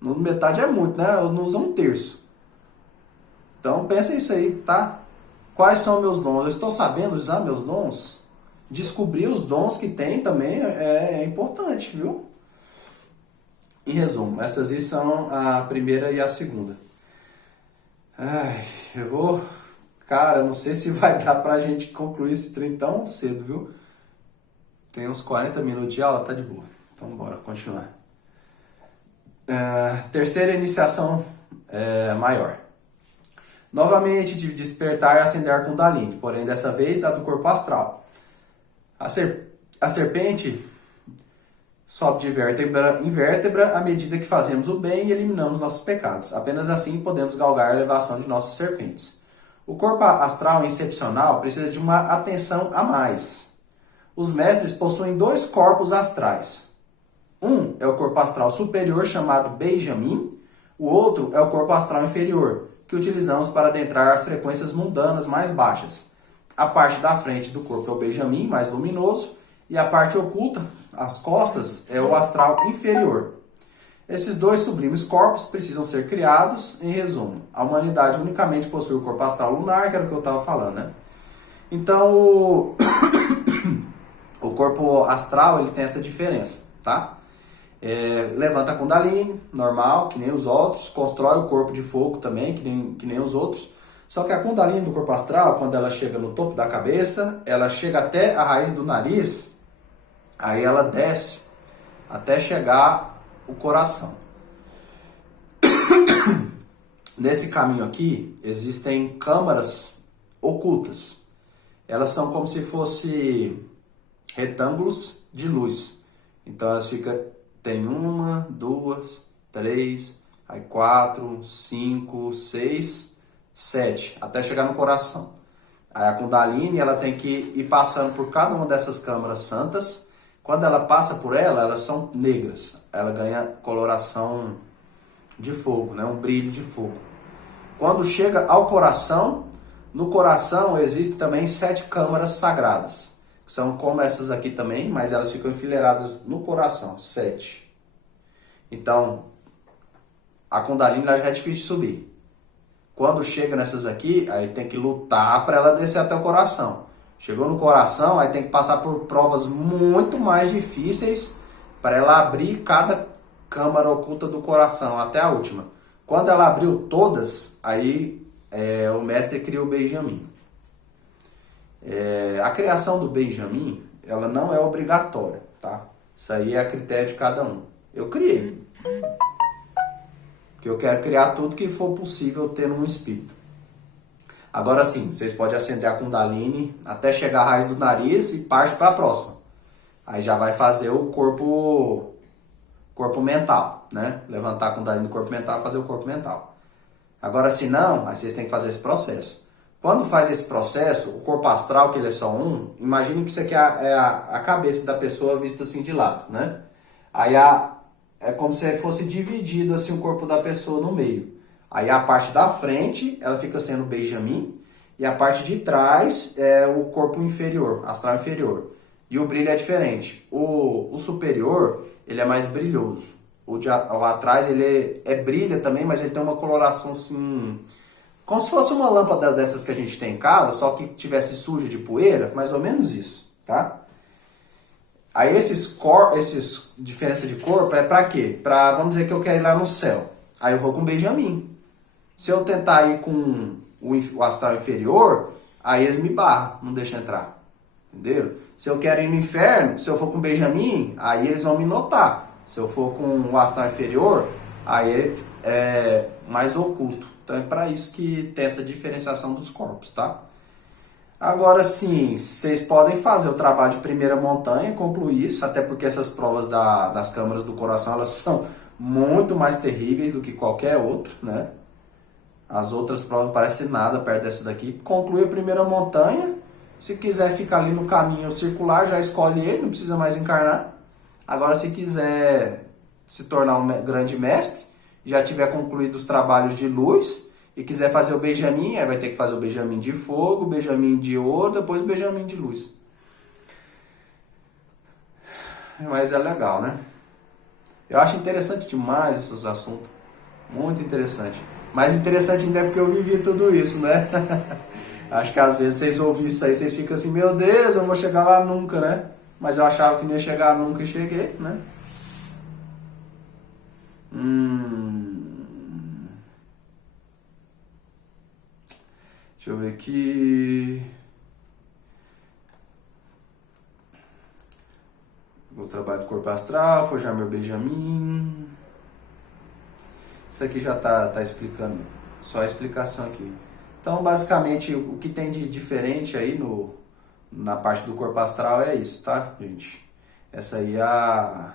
Metade é muito, né? Eu não uso um terço. Então pensa isso aí, tá? Quais são meus dons? Eu estou sabendo usar meus dons? Descobrir os dons que tem também é importante, viu? Em resumo, essas aí são a primeira e a segunda. Ai, Cara, não sei se vai dar pra gente concluir esse trem tão cedo, viu? Tem uns 40 minutos de aula, tá de boa. Então bora continuar. Terceira iniciação maior. Novamente, de despertar e acender a Kundalini, porém dessa vez a do corpo astral. A serpente sobe de vértebra em vértebra à medida que fazemos o bem e eliminamos nossos pecados. Apenas assim podemos galgar a elevação de nossas serpentes. O corpo astral excepcional precisa de uma atenção a mais. Os mestres possuem 2 corpos astrais. Um é o corpo astral superior, chamado Benjamin. O outro é o corpo astral inferior, que utilizamos para adentrar as frequências mundanas mais baixas. A parte da frente do corpo é o Benjamin, mais luminoso, e a parte oculta, as costas, é o astral inferior. Esses 2 sublimes corpos precisam ser criados. Em resumo, a humanidade unicamente possui o corpo astral lunar, que era o que eu estava falando, né? Então, o corpo astral ele tem essa diferença, tá? Levanta a Kundalini, normal, que nem os outros. Constrói o corpo de fogo também, que nem os outros. Só que a Kundalini do corpo astral, quando ela chega no topo da cabeça, ela chega até a raiz do nariz, aí ela desce até chegar o coração. Nesse caminho aqui, existem câmaras ocultas. Elas são como se fossem retângulos de luz. Então elas tem 1, 2, 3, aí 4, 5, 6, 7, até chegar no coração. Aí a Kundalini, ela tem que ir passando por cada uma dessas câmaras santas. Quando ela passa por elas são negras. Ela ganha coloração de fogo, né? Um brilho de fogo. Quando chega ao coração, no coração existem também 7 câmaras sagradas. são como essas aqui também, mas elas ficam enfileiradas no coração, 7. Então, a Kundalini já é difícil de subir. Quando chega nessas aqui, aí tem que lutar para ela descer até o coração. Chegou no coração, aí tem que passar por provas muito mais difíceis para ela abrir cada câmara oculta do coração, até a última. Quando ela abriu todas, aí o mestre cria o Benjamin. A criação do Benjamin, ela não é obrigatória, tá? Isso aí é a critério de cada um. Eu criei. Porque eu quero criar tudo que for possível ter num espírito. Agora sim, vocês podem acender a Kundalini até chegar à raiz do nariz e parte para a próxima. Aí já vai fazer o corpo mental, né? Levantar a Kundalini do corpo mental e fazer o corpo mental. Agora se não, aí vocês têm que fazer esse processo. Quando faz esse processo, o corpo astral, que ele é só um, imagine que isso aqui é a cabeça da pessoa vista assim de lado, né? Aí é como se fosse dividido assim o corpo da pessoa no meio. Aí a parte da frente, ela fica sendo Benjamin, e a parte de trás é o corpo inferior, astral inferior. E o brilho é diferente. O superior, ele é mais brilhoso. O atrás, ele brilha também, mas ele tem uma coloração assim, como se fosse uma lâmpada dessas que a gente tem em casa, só que tivesse suja de poeira, mais ou menos isso, tá? Aí esses diferença de corpo é pra quê? Pra, vamos dizer que eu quero ir lá no céu. Aí eu vou com Benjamin. Se eu tentar ir com o astral inferior, aí eles me barram, não deixam entrar. Entendeu? Se eu quero ir no inferno, se eu for com Benjamin, aí eles vão me notar. Se eu for com o astral inferior, aí é mais oculto. Então é para isso que tem essa diferenciação dos corpos, tá? Agora sim, vocês podem fazer o trabalho de primeira montanha, concluir isso, até porque essas provas das câmaras do coração, elas são muito mais terríveis do que qualquer outra, né? As outras provas não parecem nada perto dessa daqui. Conclui a primeira montanha. Se quiser ficar ali no caminho circular, já escolhe ele, não precisa mais encarnar. Agora, se quiser se tornar um grande mestre, já tiver concluído os trabalhos de luz e quiser fazer o Benjamin, aí vai ter que fazer o Benjamin de fogo, o Benjamin de ouro, depois o Benjamin de luz. Mas é legal, né? Eu acho interessante demais esses assuntos. Muito interessante. Mais interessante ainda é porque eu vivi tudo isso, né? Acho que às vezes vocês ouvem isso aí, vocês ficam assim, meu Deus, eu vou chegar lá nunca, né? Mas eu achava que não ia chegar nunca e cheguei, né? Deixa eu ver aqui. O trabalho do corpo astral, forjar meu Benjamin. Isso aqui já tá explicando, só a explicação aqui. Então, basicamente, o que tem de diferente aí na parte do corpo astral é isso, tá, gente? Essa aí é a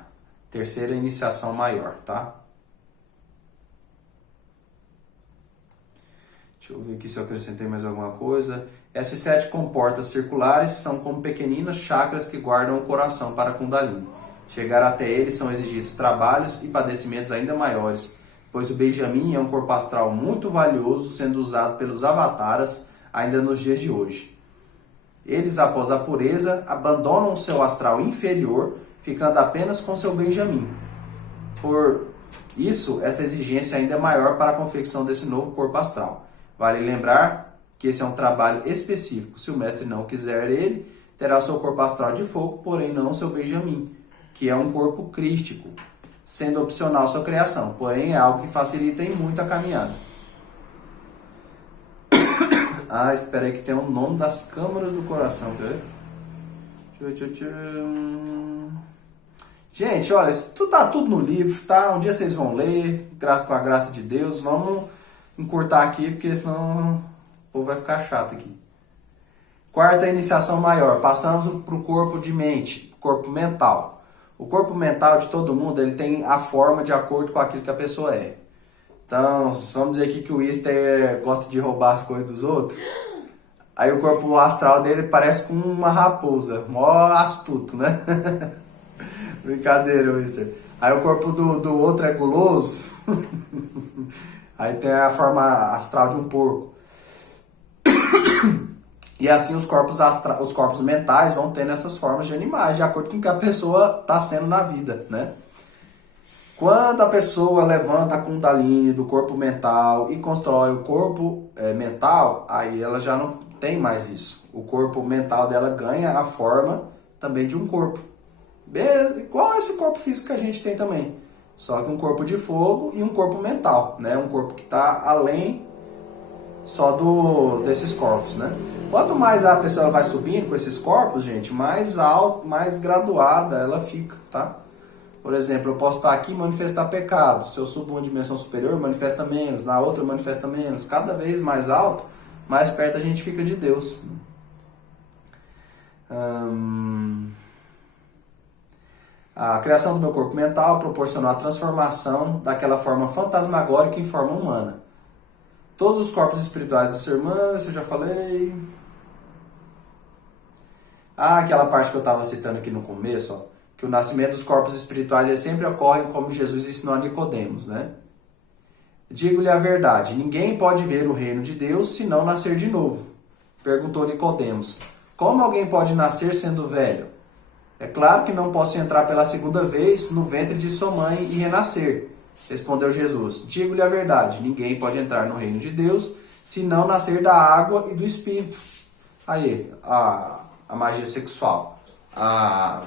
terceira iniciação maior, tá? Deixa eu ver aqui se eu acrescentei mais alguma coisa. Essas 7 comportas circulares são como pequeninas chakras que guardam o coração para Kundalini. Chegar até eles são exigidos trabalhos e padecimentos ainda maiores, pois o Benjamin é um corpo astral muito valioso, sendo usado pelos avataras ainda nos dias de hoje. Eles, após a pureza, abandonam o seu astral inferior, ficando apenas com seu Benjamin. Por isso, essa exigência ainda é maior para a confecção desse novo corpo astral. Vale lembrar que esse é um trabalho específico. Se o mestre não quiser ele, terá o seu corpo astral de fogo, porém não o seu Benjamin, que é um corpo crístico, sendo opcional sua criação, porém é algo que facilita em muito a caminhada. Espera aí que tem o nome das câmaras do coração, quer ver? Gente, olha, isso tá tudo no livro, tá? Um dia vocês vão ler, com a graça de Deus. Vamos encurtar aqui, porque senão o povo vai ficar chato aqui. Quarta iniciação maior, passamos para o corpo de mente, corpo mental. O corpo mental de todo mundo, ele tem a forma de acordo com aquilo que a pessoa é. Então, vamos dizer aqui que o Easter gosta de roubar as coisas dos outros. Aí o corpo astral dele parece com uma raposa, mó astuto, né? Brincadeira, Easter. Aí o corpo do outro é guloso. Aí tem a forma astral de um porco. E assim os corpos mentais vão tendo essas formas de animais, de acordo com o que a pessoa está sendo na vida, né? Quando a pessoa levanta a Kundalini do corpo mental e constrói o corpo mental, aí ela já não tem mais isso. O corpo mental dela ganha a forma também de um corpo. Beleza? Igual esse corpo físico que a gente tem também. Só que um corpo de fogo e um corpo mental, né? Um corpo que está além só desses corpos, né? Quanto mais a pessoa vai subindo com esses corpos, gente, mais alto, mais graduada ela fica, tá? Por exemplo, eu posso estar aqui e manifestar pecado. Se eu subo uma dimensão superior, manifesta menos. Na outra, manifesta menos. Cada vez mais alto, mais perto a gente fica de Deus. A criação do meu corpo mental proporcionou a transformação daquela forma fantasmagórica em forma humana. Todos os corpos espirituais do ser humano, isso eu já falei. Aquela parte que eu estava citando aqui no começo, ó, que o nascimento dos corpos espirituais sempre ocorre como Jesus ensinou a Nicodemos, né? Digo-lhe a verdade, ninguém pode ver o reino de Deus se não nascer de novo. Perguntou Nicodemos, como alguém pode nascer sendo velho? É claro que não posso entrar pela segunda vez no ventre de sua mãe e renascer. Respondeu Jesus, digo-lhe a verdade, ninguém pode entrar no reino de Deus se não nascer da água e do Espírito. Aí, a magia sexual. A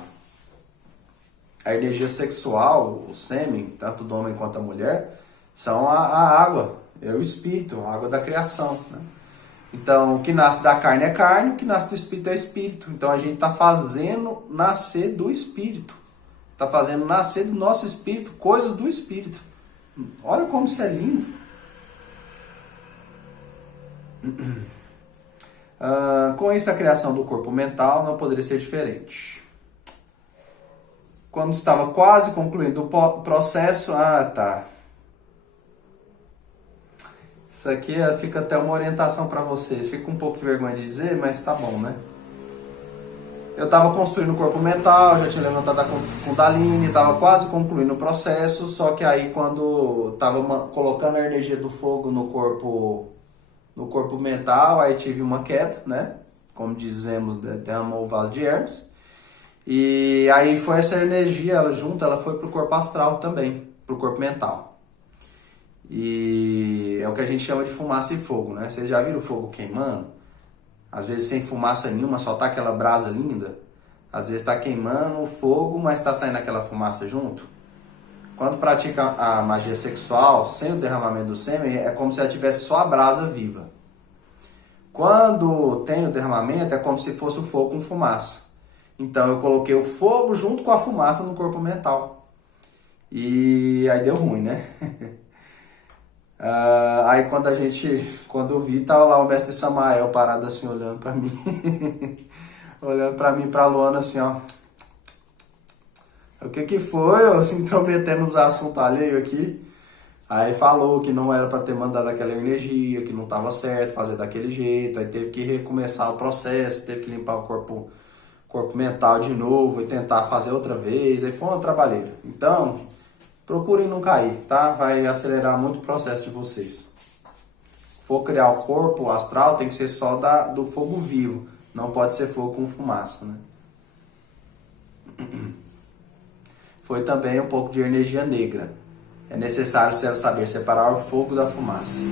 energia sexual, o sêmen, tanto do homem quanto da mulher, são a água, é o espírito, a água da criação, né? Então, o que nasce da carne é carne, o que nasce do espírito é espírito. Então, a gente está fazendo nascer do espírito. Está fazendo nascer do nosso espírito coisas do espírito. Olha como isso é lindo. Com isso, a criação do corpo mental não poderia ser diferente. Quando estava quase concluindo o processo... Isso aqui fica até uma orientação para vocês. Fica um pouco de vergonha de dizer, mas tá bom, né? Eu estava construindo o corpo mental, já tinha levantado a Kundalini, estava quase concluindo o processo, só que aí quando estava colocando a energia do fogo no corpo mental, aí tive uma queda, né? Como dizemos, derramou o vaso de Hermes. E aí foi essa energia, ela foi para o corpo astral também, para o corpo mental. E é o que a gente chama de fumaça e fogo, né? Vocês já viram o fogo queimando? Às vezes sem fumaça nenhuma, só tá aquela brasa linda. Às vezes está queimando o fogo, mas está saindo aquela fumaça junto. Quando pratica a magia sexual, sem o derramamento do sêmen, é como se ela tivesse só a brasa viva. Quando tem o derramamento, é como se fosse o fogo com fumaça. Então eu coloquei o fogo junto com a fumaça no corpo mental. E aí deu ruim, né? Aí quando eu vi, tava lá o mestre Samael parado assim, olhando pra mim. Olhando pra mim, pra Luana assim, ó. O que foi? Eu assim, intrometendo os assuntos alheios aqui. Aí falou que não era pra ter mandado aquela energia, que não tava certo fazer daquele jeito. Aí teve que recomeçar o processo, teve que limpar o corpo mental de novo e tentar fazer outra vez. Aí foi uma trabalheira. Então... procurem não cair, tá? Vai acelerar muito o processo de vocês. Se for criar o corpo astral, tem que ser só do fogo vivo. Não pode ser fogo com fumaça, né? Foi também um pouco de energia negra. É necessário saber separar o fogo da fumaça.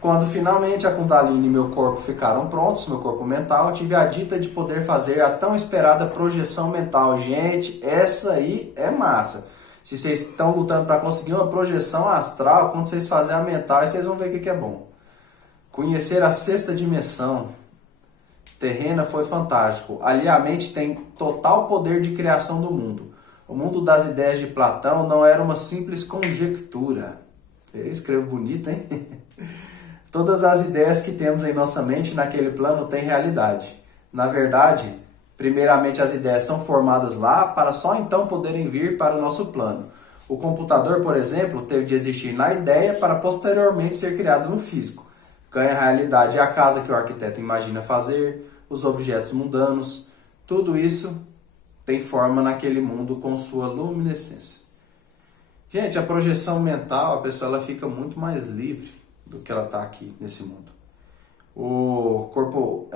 Quando finalmente a Kundalini e meu corpo ficaram prontos, meu corpo mental, tive a dita de poder fazer a tão esperada projeção mental. Gente, essa aí é massa. Se vocês estão lutando para conseguir uma projeção astral, quando vocês fazerem a mental, aí vocês vão ver o que é bom. Conhecer a sexta dimensão terrena foi fantástico. Ali a mente tem total poder de criação do mundo. O mundo das ideias de Platão não era uma simples conjectura. Eu escrevo bonito, hein? Todas as ideias que temos em nossa mente naquele plano têm realidade. Na verdade, primeiramente as ideias são formadas lá para só então poderem vir para o nosso plano. O computador, por exemplo, teve de existir na ideia para posteriormente ser criado no físico. Ganha realidade a casa que o arquiteto imagina fazer, os objetos mundanos. Tudo isso tem forma naquele mundo com sua luminescência. Gente, a projeção mental, a pessoa ela fica muito mais livre do que ela está aqui nesse mundo. O corpo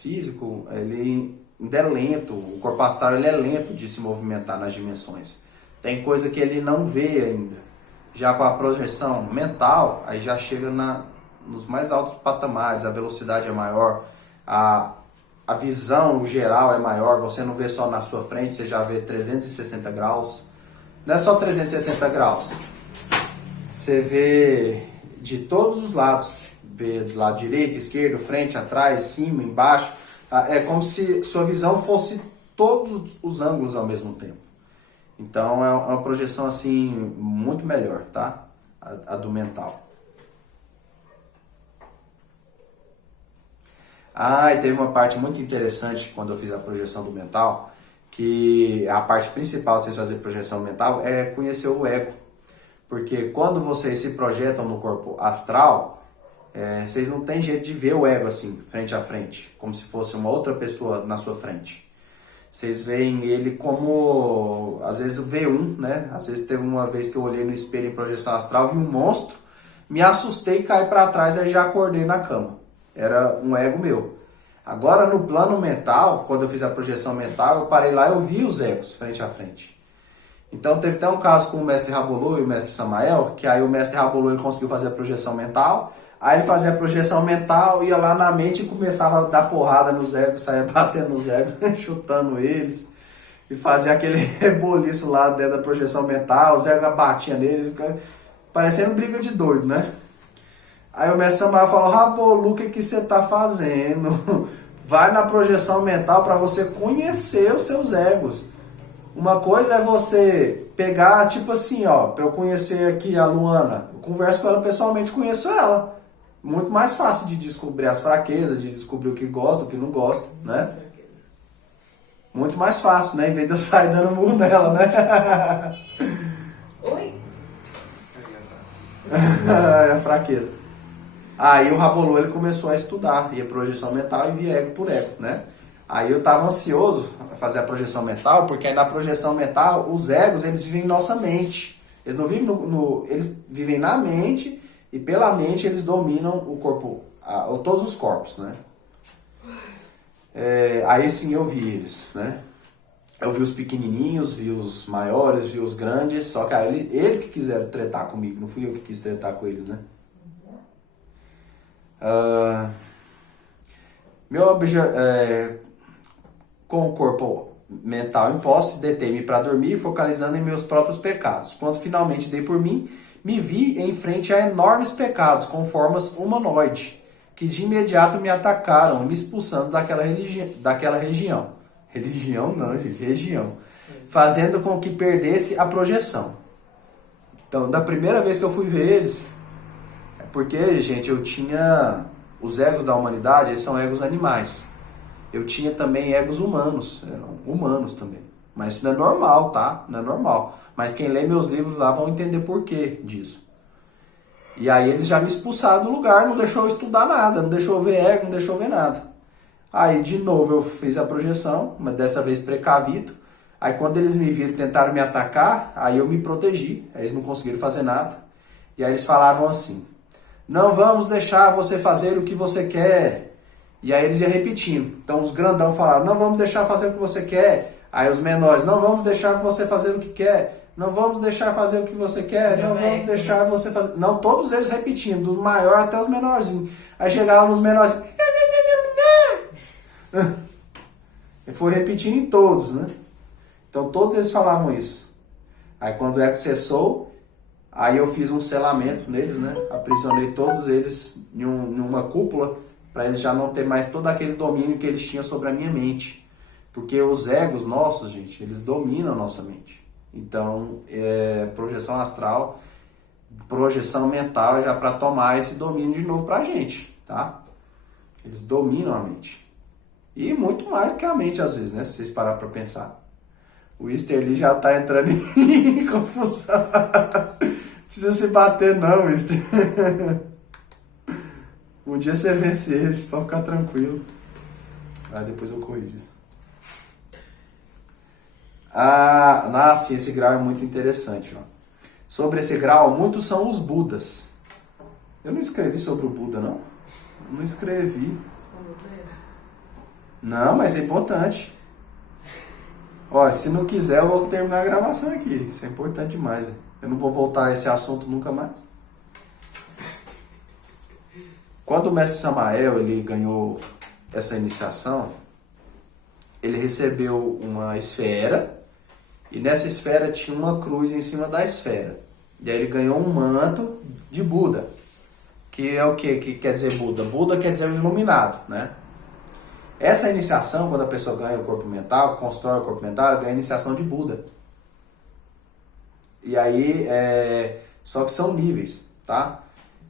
físico, ele ainda é lento, o corpo astral ele é lento de se movimentar nas dimensões. Tem coisa que ele não vê ainda. Já com a projeção mental, aí já chega nos mais altos patamares, a velocidade é maior, a visão geral é maior, você não vê só na sua frente, você já vê 360 graus. Não é só 360 graus, você vê de todos os lados, vê do lado direito, esquerdo, frente, atrás, cima, embaixo. É como se sua visão fosse todos os ângulos ao mesmo tempo. Então é uma projeção assim muito melhor, tá? A do mental. E teve uma parte muito interessante quando eu fiz a projeção do mental, que a parte principal de vocês fazer projeção mental é conhecer o ego. Porque quando vocês se projetam no corpo astral, vocês não têm jeito de ver o ego assim, frente a frente, como se fosse uma outra pessoa na sua frente. Vocês veem ele como, às vezes, V1, né? Às vezes teve uma vez que eu olhei no espelho em projeção astral, vi um monstro, me assustei, caí para trás e já acordei na cama. Era um ego meu. Agora, no plano mental, quando eu fiz a projeção mental, eu parei lá e eu vi os egos frente a frente. Então, teve até um caso com o mestre Rabolu e o mestre Samael, que aí o mestre Rabolu ele conseguiu fazer a projeção mental, aí ele fazia a projeção mental, ia lá na mente e começava a dar porrada nos egos, saia batendo nos egos, chutando eles, e fazia aquele reboliço lá dentro da projeção mental, os egos batiam neles, parecendo briga de doido, né? Aí o mestre Samael falou, Rabolu, o que você tá fazendo? Vai na projeção mental para você conhecer os seus egos. Uma coisa é você pegar, tipo assim, ó, para eu conhecer aqui a Luana, eu converso com ela pessoalmente, conheço ela. Muito mais fácil de descobrir as fraquezas, de descobrir o que gosta, o que não gosta, né? Muito mais fácil, né? Em vez de eu sair dando murro nela, né? Oi? É a fraqueza. Aí o Rabolu ele começou a estudar, ia projeção mental e via ego por ego, né? Aí eu estava ansioso a fazer a projeção mental, porque aí na projeção mental, os egos, eles vivem em nossa mente. Eles não vivem eles vivem na mente, e pela mente eles dominam o corpo, todos os corpos, né? Aí sim eu vi eles, né? Eu vi os pequenininhos, vi os maiores, vi os grandes, só que aí eles que quiseram tretar comigo, não fui eu que quis tretar com eles, né? Com o corpo mental em posse, deitei-me para dormir, focalizando em meus próprios pecados. Quando finalmente dei por mim, me vi em frente a enormes pecados com formas humanoide, que de imediato me atacaram, me expulsando daquela região. Religião não, gente, região. Fazendo com que perdesse a projeção. Então, da primeira vez que eu fui ver eles, porque, gente, eu tinha os egos da humanidade, eles são egos animais. Eu tinha também egos humanos, eram humanos também. Mas isso não é normal, tá? Não é normal. Mas quem lê meus livros lá vão entender por que disso. E aí eles já me expulsaram do lugar, não deixou eu estudar nada, não deixou eu ver ego, não deixou eu ver nada. Aí de novo eu fiz a projeção, mas dessa vez precavido. Aí quando eles me viram e tentaram me atacar, aí eu me protegi. Aí eles não conseguiram fazer nada. E aí eles falavam assim, não vamos deixar você fazer o que você quer. E aí eles iam repetindo. Então os grandão falaram, não vamos deixar fazer o que você quer. Aí os menores, não vamos deixar você fazer o que quer. Não vamos deixar fazer o que você quer. Não vamos deixar você fazer... Não, todos eles repetindo, dos maiores até os menorzinhos. Aí chegavam nos menores. E foi repetindo em todos, né? Então todos eles falavam isso. Aí quando o ego cessou, aí eu fiz um selamento neles, né? Aprisionei todos eles em uma cúpula, para eles já não ter mais todo aquele domínio que eles tinham sobre a minha mente. Porque os egos nossos, gente, eles dominam a nossa mente. Então, projeção astral, projeção mental é já para tomar esse domínio de novo para a gente, tá? Eles dominam a mente. E muito mais do que a mente, às vezes, né? Se vocês pararem para pensar. O Easterly já tá entrando em confusão. Não precisa se bater não, Easter. Um dia você vence eles, pode ficar tranquilo. Aí depois eu corrijo isso. Sim, esse grau é muito interessante. Ó. Sobre esse grau, muitos são os Budas. Eu não escrevi sobre o Buda, não? Não escrevi. Vamos ver. Não, mas é importante. Ó, se não quiser, eu vou terminar a gravação aqui. Isso é importante demais. Eu não vou voltar a esse assunto nunca mais. Quando o mestre Samael ele ganhou essa iniciação, ele recebeu uma esfera e nessa esfera tinha uma cruz em cima da esfera. E aí ele ganhou um manto de Buda, que é o quê? Que quer dizer Buda? Buda quer dizer o iluminado, né? Essa iniciação, quando a pessoa ganha o corpo mental, constrói o corpo mental, ela ganha a iniciação de Buda. E aí, só que são níveis, tá?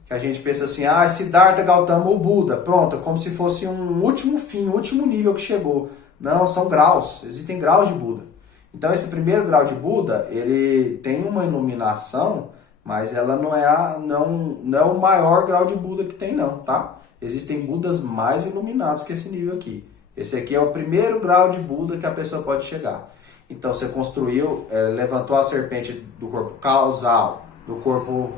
Que a gente pensa assim, Siddhartha Gautama, o Buda, pronto, como se fosse um último fim, um último nível que chegou. Não, são graus, existem graus de Buda. Então esse primeiro grau de Buda, ele tem uma iluminação, mas ela não é o maior grau de Buda que tem não, tá? Existem Budas mais iluminados que esse nível aqui. Esse aqui é o primeiro grau de Buda que a pessoa pode chegar. Então você construiu, levantou a serpente do corpo causal, do corpo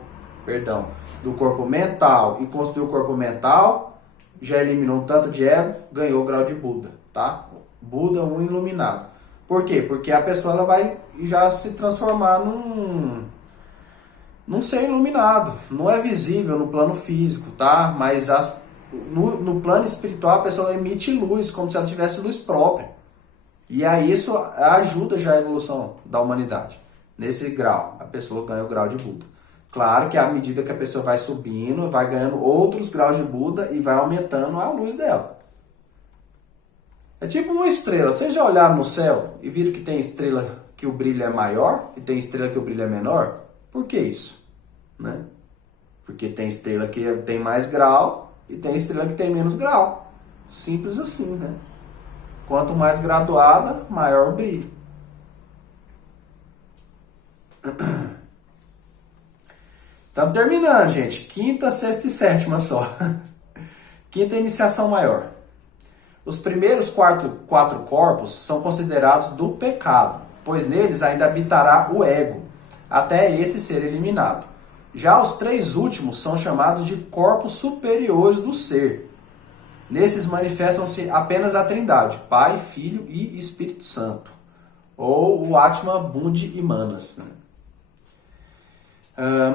mental e construiu o corpo mental, já eliminou um tanto de ego, ganhou o grau de Buda, tá? Buda, um iluminado. Por quê? Porque a pessoa ela vai já se transformar num ser iluminado. Não é visível no plano físico, tá? Mas no plano espiritual a pessoa emite luz, como se ela tivesse luz própria. E aí isso ajuda já a evolução da humanidade. Nesse grau, a pessoa ganha o grau de Buda. Claro que à medida que a pessoa vai subindo, vai ganhando outros graus de Buda e vai aumentando a luz dela. É tipo uma estrela. Vocês já olharam no céu e viram que tem estrela que o brilho é maior e tem estrela que o brilho é menor? Por que isso? Né? Porque tem estrela que tem mais grau e tem estrela que tem menos grau. Simples assim, né? Quanto mais graduada, maior o brilho. Estamos terminando, gente. Quinta, sexta e sétima só. Quinta iniciação maior. Os primeiros quatro corpos são considerados do pecado, pois neles ainda habitará o ego, até esse ser eliminado. Já os 3 últimos são chamados de corpos superiores do ser. Nesses manifestam-se apenas a Trindade, Pai, Filho e Espírito Santo, ou o Atma, Buddhi e Manas.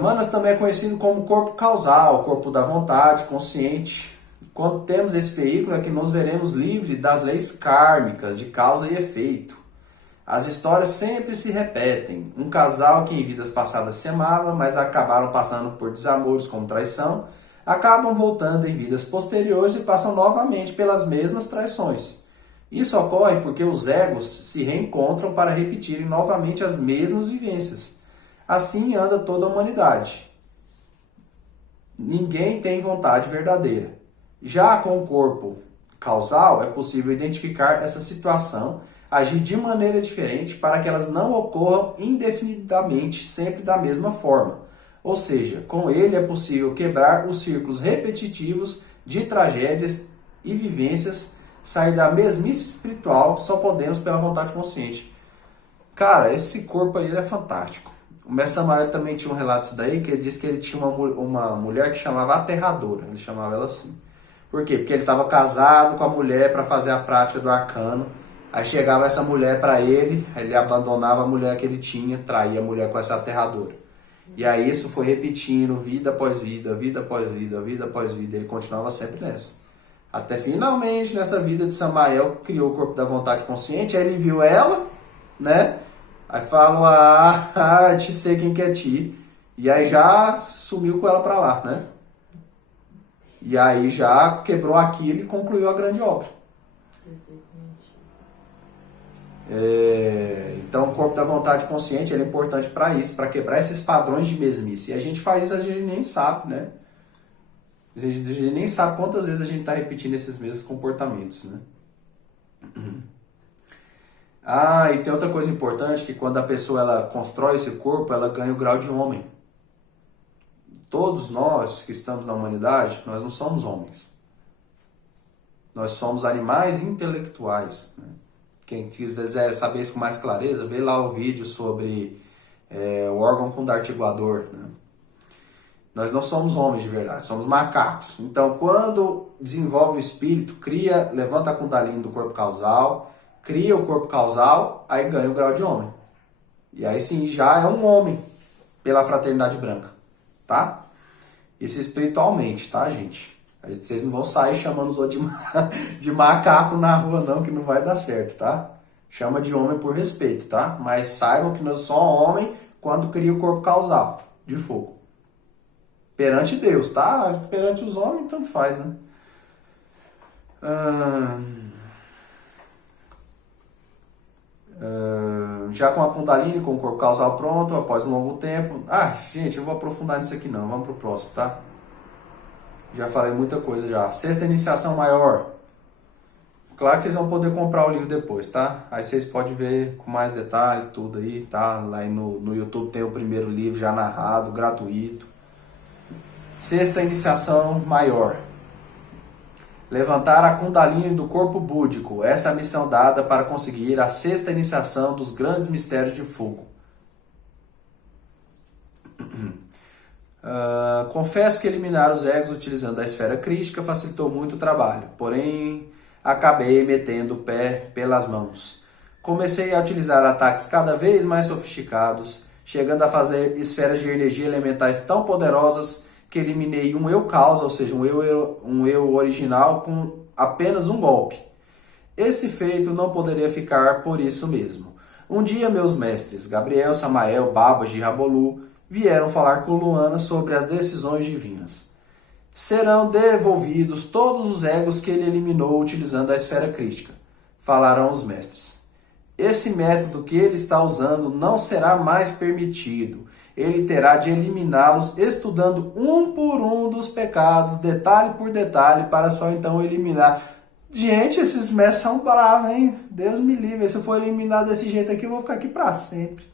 Manas também é conhecido como corpo causal, corpo da vontade, consciente. Quando temos esse veículo é que nos veremos livres das leis kármicas, de causa e efeito. As histórias sempre se repetem. Um casal que em vidas passadas se amava, mas acabaram passando por desamores como traição, acabam voltando em vidas posteriores e passam novamente pelas mesmas traições. Isso ocorre porque os egos se reencontram para repetirem novamente as mesmas vivências. Assim anda toda a humanidade. Ninguém tem vontade verdadeira. Já com o corpo causal, é possível identificar essa situação, agir de maneira diferente para que elas não ocorram indefinidamente, sempre da mesma forma. Ou seja, com ele é possível quebrar os círculos repetitivos de tragédias e vivências, sair da mesmice espiritual, só podemos pela vontade consciente. Cara, esse corpo aí é fantástico. O mestre Samael também tinha um relato disso daí, que ele disse que ele tinha uma mulher que chamava Aterradora, ele chamava ela assim. Por quê? Porque ele estava casado com a mulher para fazer a prática do arcano. Aí chegava essa mulher para ele, ele abandonava a mulher que ele tinha, traía a mulher com essa aterradora. E aí isso foi repetindo, vida após vida, vida após vida, vida após vida. Ele continuava sempre nessa. Até finalmente, nessa vida de Samael, criou o corpo da vontade consciente, aí ele viu ela, né? Aí falou, te sei quem que é ti. E aí já sumiu com ela para lá, né? E aí já quebrou aquilo e concluiu a grande obra. Então o corpo da vontade consciente ele é importante para isso, para quebrar esses padrões de mesmice. E a gente faz isso, a gente nem sabe, né? A gente nem sabe quantas vezes a gente está repetindo esses mesmos comportamentos, né? E tem outra coisa importante, que quando a pessoa ela constrói esse corpo, ela ganha o grau de homem. Todos nós que estamos na humanidade, nós não somos homens. Nós somos animais intelectuais. Né? Quem quiser saber isso com mais clareza, vê lá o vídeo sobre o órgão condartiguador. Né? Nós não somos homens de verdade, somos macacos. Então, quando desenvolve o espírito, cria, levanta a Kundalini do corpo causal, cria o corpo causal, aí ganha o grau de homem. E aí sim, já é um homem pela fraternidade branca, tá? Isso espiritualmente, tá, gente? Vocês não vão sair chamando os outros de macaco na rua, não, que não vai dar certo, tá? Chama de homem por respeito, tá? Mas saibam que nós só homem quando cria o corpo causal de fogo. Perante Deus, tá? Perante os homens, tanto faz, né? Já com a Kundalini, com o corpo causal pronto, após um longo tempo... gente, eu vou aprofundar nisso aqui não. Vamos pro próximo, tá? Já falei muita coisa já. Sexta iniciação maior. Claro que vocês vão poder comprar o livro depois, tá? Aí vocês podem ver com mais detalhe tudo aí, tá? Lá no YouTube tem o primeiro livro já narrado, gratuito. Sexta iniciação maior. Levantar a Kundalini do corpo búdico. Essa é a missão dada para conseguir a sexta iniciação dos grandes mistérios de fogo. Confesso que eliminar os egos utilizando a esfera crística facilitou muito o trabalho, porém acabei metendo o pé pelas mãos. Comecei a utilizar ataques cada vez mais sofisticados, chegando a fazer esferas de energia elementais tão poderosas que eliminei um eu causa, ou seja, um eu original com apenas um golpe. Esse feito não poderia ficar por isso mesmo. Um dia meus mestres, Gabriel, Samael, Babas de Rabolu, vieram falar com Luana sobre as decisões divinas. Serão devolvidos todos os egos que ele eliminou utilizando a esfera crística, falaram os mestres. Esse método que ele está usando não será mais permitido. Ele terá de eliminá-los estudando um por um dos pecados, detalhe por detalhe, para só então eliminar. Gente, esses mestres são bravos, hein? Deus me livre. Se eu for eliminar desse jeito aqui, eu vou ficar aqui para sempre.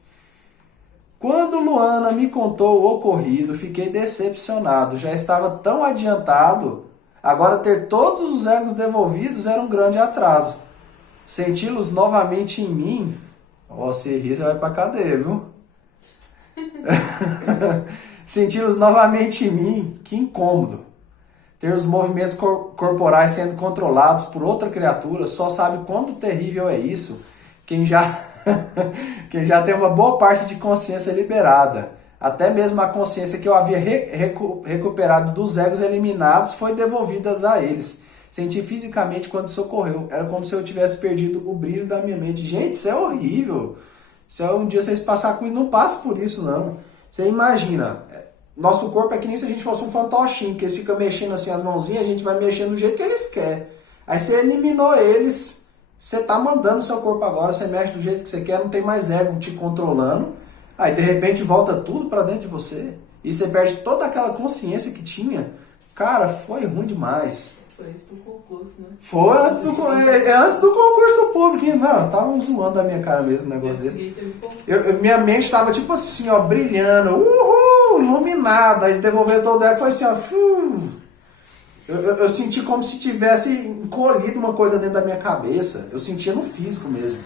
Quando Luana me contou o ocorrido, fiquei decepcionado. Já estava tão adiantado. Agora ter todos os egos devolvidos era um grande atraso. Senti-los novamente em mim. Se rir, você vai pra cadeia, viu? Senti-los novamente em mim. Que incômodo. Ter os movimentos corporais sendo controlados por outra criatura. Só sabe quão terrível é isso. Quem já tem uma boa parte de consciência liberada. Até mesmo a consciência que eu havia recuperado dos egos eliminados foi devolvida a eles. Senti fisicamente quando isso ocorreu. Era como se eu tivesse perdido o brilho da minha mente. Gente, isso é horrível. Se um dia vocês passarem com isso, não passe por isso, não. Você imagina, nosso corpo é que nem se a gente fosse um fantochinho, que eles ficam mexendo assim as mãozinhas, a gente vai mexendo do jeito que eles querem. Aí você eliminou eles, você tá mandando o seu corpo agora, você mexe do jeito que você quer, não tem mais ego te controlando. Aí de repente volta tudo pra dentro de você. E você perde toda aquela consciência que tinha. Cara, foi ruim demais. Foi antes do concurso, né? Foi antes do concurso público. Não, estavam zoando da minha cara mesmo um negócio desse. Minha mente estava tipo assim, ó, brilhando. Uhul, iluminada. Aí devolveram todo ela e foi assim, ó. Eu senti como se tivesse encolhido uma coisa dentro da minha cabeça. Eu sentia no físico mesmo.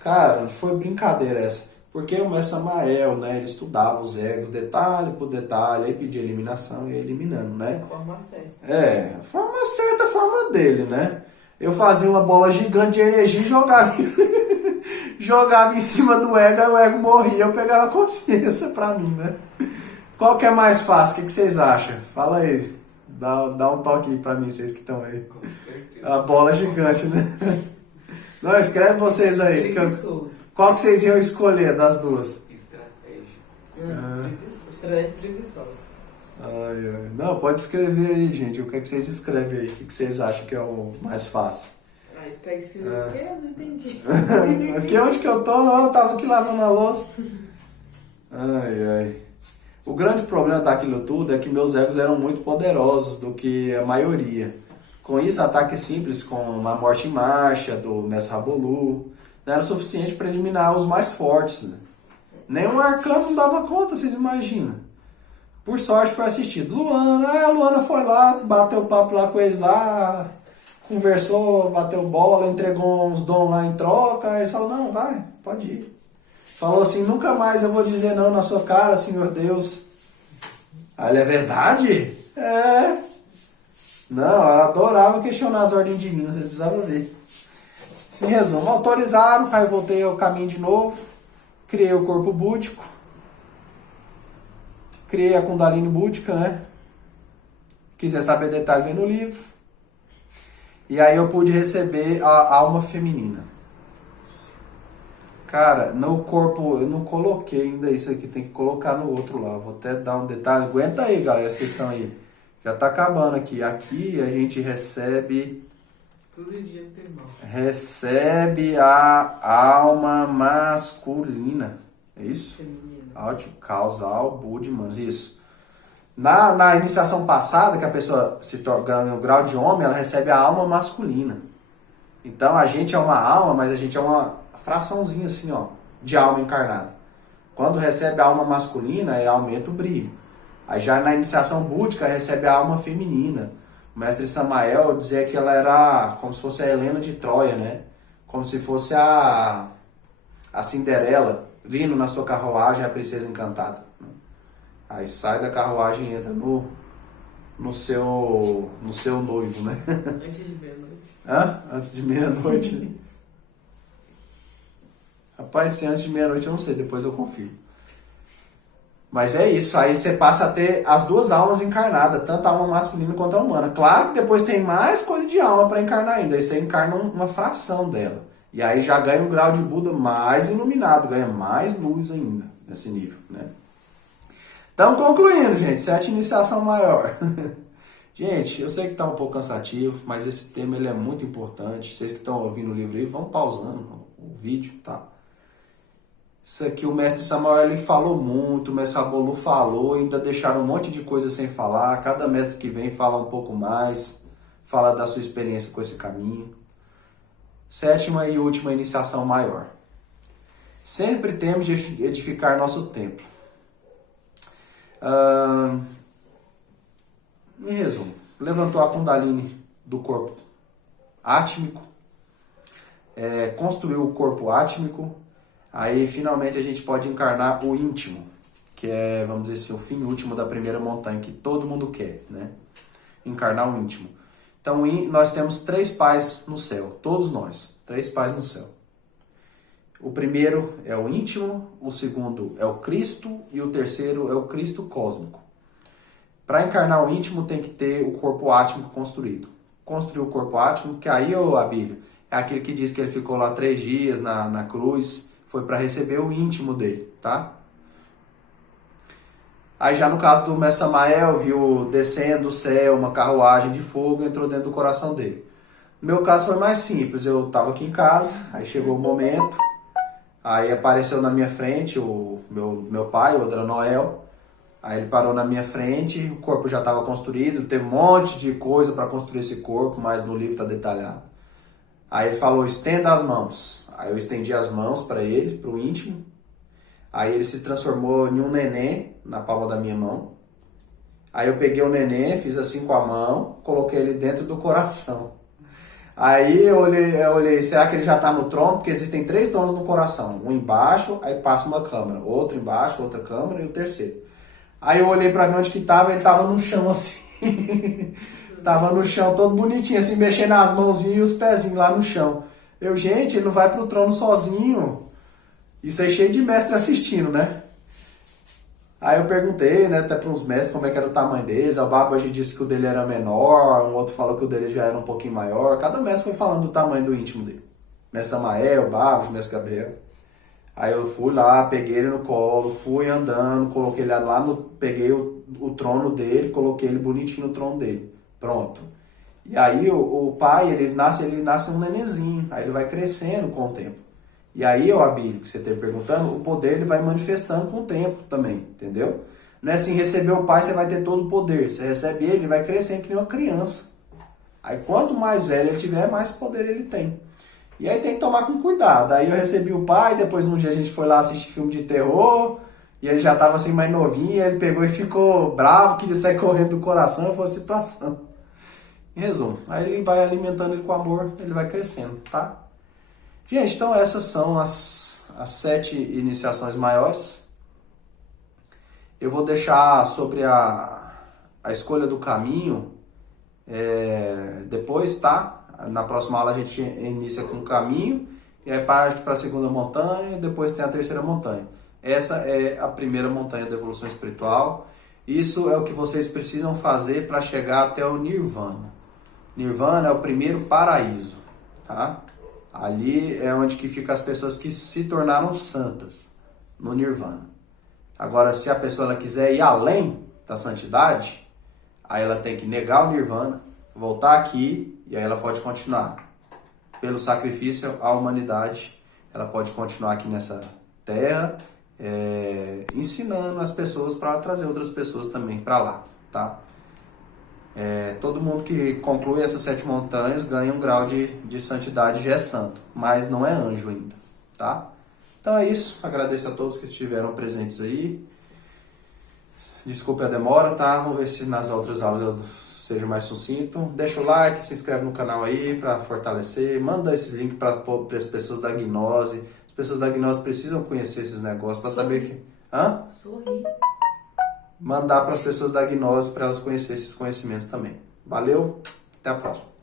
Cara, foi brincadeira essa. Porque o mestre Samael, né, ele estudava os egos detalhe por detalhe, aí pedia eliminação e ia eliminando, né? Forma certa. Forma certa, a forma dele, né? Eu fazia uma bola gigante de energia e jogava em cima do ego, aí o ego morria, eu pegava a consciência pra mim, né? Qual que é mais fácil? O que vocês acham? Fala aí. Dá um toque aí pra mim, vocês que estão aí. A bola gigante, né? Não, escreve vocês aí. Qual que vocês iam escolher das duas? Estratégia. Estratégia preguiçosa. Não, pode escrever aí, gente. O que é que vocês escrevem aí? O que vocês acham que é o mais fácil? Isso pega escrever o quê? Eu não entendi. Aqui onde que eu tô? Eu tava aqui lavando a louça. O grande problema daquilo tudo é que meus egos eram muito poderosos do que a maioria. Com isso, ataques simples como a morte em marcha do Mestre Rabolu não era suficiente para eliminar os mais fortes. Né? Nem um arcano não dava conta, vocês imaginam. Por sorte foi assistido. A Luana foi lá, bateu papo lá com eles lá, conversou, bateu bola, entregou uns dons lá em troca. Aí eles falaram, não, vai, pode ir. Falou assim, nunca mais eu vou dizer não na sua cara, Senhor Deus. Aí ele, é verdade? Não, ela adorava questionar as ordens divinas, vocês precisavam ver. Em resumo, autorizaram, aí eu voltei ao caminho de novo, criei o corpo búdico, criei a Kundalini búdica, né? Quiser saber detalhe, vem no livro. E aí eu pude receber a alma feminina. Cara, no corpo, eu não coloquei ainda isso aqui, tem que colocar no outro lá. Vou até dar um detalhe. Aguenta aí, galera, vocês estão aí. Já tá acabando aqui. Aqui a gente recebe... Tudo em dia tem mal. Recebe a alma masculina. É isso? Feminina. Ótimo. Causal, Budimans. Isso. Na iniciação passada, que a pessoa ganha o grau de homem, ela recebe a alma masculina. Então a gente é uma alma, mas a gente é uma fraçãozinha assim, ó, de alma encarnada. Quando recebe a alma masculina, aí aumenta o brilho. Aí já na iniciação búdica recebe a alma feminina. O mestre Samael dizia que ela era como se fosse a Helena de Troia, né? Como se fosse a Cinderela vindo na sua carruagem, a princesa encantada. Aí sai da carruagem e entra no seu noivo, né? Antes de meia-noite. Hã? Antes de meia-noite. Rapaz, se antes de meia-noite eu não sei, depois eu confio. Mas é isso, aí você passa a ter as duas almas encarnadas, tanto a alma masculina quanto a humana. Claro que depois tem mais coisa de alma para encarnar ainda, aí você encarna uma fração dela. E aí já ganha um grau de Buda mais iluminado, ganha mais luz ainda nesse nível, né? Então, concluindo, gente, 7 iniciação maior. Gente, eu sei que está um pouco cansativo, mas esse tema ele é muito importante. Vocês que estão ouvindo o livro aí, vão pausando o vídeo, tá? Isso aqui o mestre Samuel ele falou muito, o mestre Rabolu falou, ainda deixaram um monte de coisa sem falar. Cada mestre que vem fala um pouco mais, fala da sua experiência com esse caminho. 7ª e última iniciação maior. Sempre temos de edificar nosso templo. Em resumo, levantou a Kundalini do corpo átmico, construiu o corpo átmico, aí finalmente a gente pode encarnar o íntimo, que é, vamos dizer assim, o fim último da primeira montanha, que todo mundo quer, né? Encarnar o íntimo. Então nós temos 3 pais no céu, todos nós, 3 pais no céu. O primeiro é o íntimo, o segundo é o Cristo e o terceiro é o Cristo cósmico. Para encarnar o íntimo tem que ter o corpo átmico construído. Construir o corpo átmico, que aí, ô Abílio, é aquele que diz que ele ficou lá 3 dias na cruz, foi para receber o íntimo dele, tá? Aí já no caso do mestre Samael, viu descendo do céu uma carruagem de fogo e entrou dentro do coração dele. No meu caso foi mais simples, eu estava aqui em casa, aí chegou o momento, aí apareceu na minha frente o meu pai, o Adranoel. Aí ele parou na minha frente, o corpo já estava construído, teve um monte de coisa para construir esse corpo, mas no livro está detalhado. Aí ele falou, estenda as mãos. Aí eu estendi as mãos para ele, para o íntimo. Aí ele se transformou em um neném na palma da minha mão. Aí eu peguei o neném, fiz assim com a mão, coloquei ele dentro do coração. Aí eu olhei, será que ele já está no trono? Porque existem 3 tronos no coração. Um embaixo, aí passa uma câmara. Outro embaixo, outra câmara e o terceiro. Aí eu olhei pra ver onde que tava, ele tava no chão assim. Tava no chão todo bonitinho, assim, mexendo as mãozinhas e os pezinhos lá no chão. Gente, ele não vai pro trono sozinho. Isso aí cheio de mestre assistindo, né? Aí eu perguntei, né, até para uns mestres como é que era o tamanho deles. O Babaji disse que o dele era menor, um outro falou que o dele já era um pouquinho maior. Cada mestre foi falando do tamanho do íntimo dele. Mestre Samael, Babaji, mestre Gabriel. Aí eu fui lá, peguei ele no colo, fui andando, coloquei ele lá peguei o trono dele, coloquei ele bonitinho no trono dele. Pronto. E aí o pai, ele nasce um nenenzinho, aí ele vai crescendo com o tempo. E aí, Abílio, que você está perguntando, o poder ele vai manifestando com o tempo também, entendeu? Não é assim, receber o pai, você vai ter todo o poder. Você recebe ele vai crescendo que nem uma criança. Aí quanto mais velho ele tiver, mais poder ele tem. E aí tem que tomar com cuidado. Aí eu recebi o pai, depois um dia a gente foi lá assistir filme de terror, e ele já estava assim mais novinho, e ele pegou e ficou bravo, queria sair correndo do coração, foi a situação. Em resumo, aí ele vai alimentando ele com amor, ele vai crescendo, tá? Gente, então essas são as 7 iniciações maiores. Eu vou deixar sobre a escolha do caminho, depois, tá? Na próxima aula a gente inicia com o caminho, e aí parte para a segunda montanha, depois tem a terceira montanha. Essa é a primeira montanha da evolução espiritual. Isso é o que vocês precisam fazer para chegar até o Nirvana. Nirvana é o primeiro paraíso, tá? Ali é onde que ficam as pessoas que se tornaram santas, no Nirvana. Agora, se a pessoa ela quiser ir além da santidade, aí ela tem que negar o Nirvana, voltar aqui, e aí ela pode continuar. Pelo sacrifício à humanidade, ela pode continuar aqui nessa terra, ensinando as pessoas para trazer outras pessoas também para lá, tá? Todo mundo que conclui essas 7 montanhas ganha um grau de santidade, já é santo, mas não é anjo ainda, tá? Então é isso, agradeço a todos que estiveram presentes aí. Desculpe a demora, tá? Vamos ver se nas outras aulas eu seja mais sucinto. Deixa o like, se inscreve no canal aí para fortalecer, manda esses links para as pessoas da gnose. As pessoas da gnose precisam conhecer esses negócios para saber que... Hã? Sorri. Mandar para as pessoas da gnose para elas conhecerem esses conhecimentos também. Valeu, até a próxima.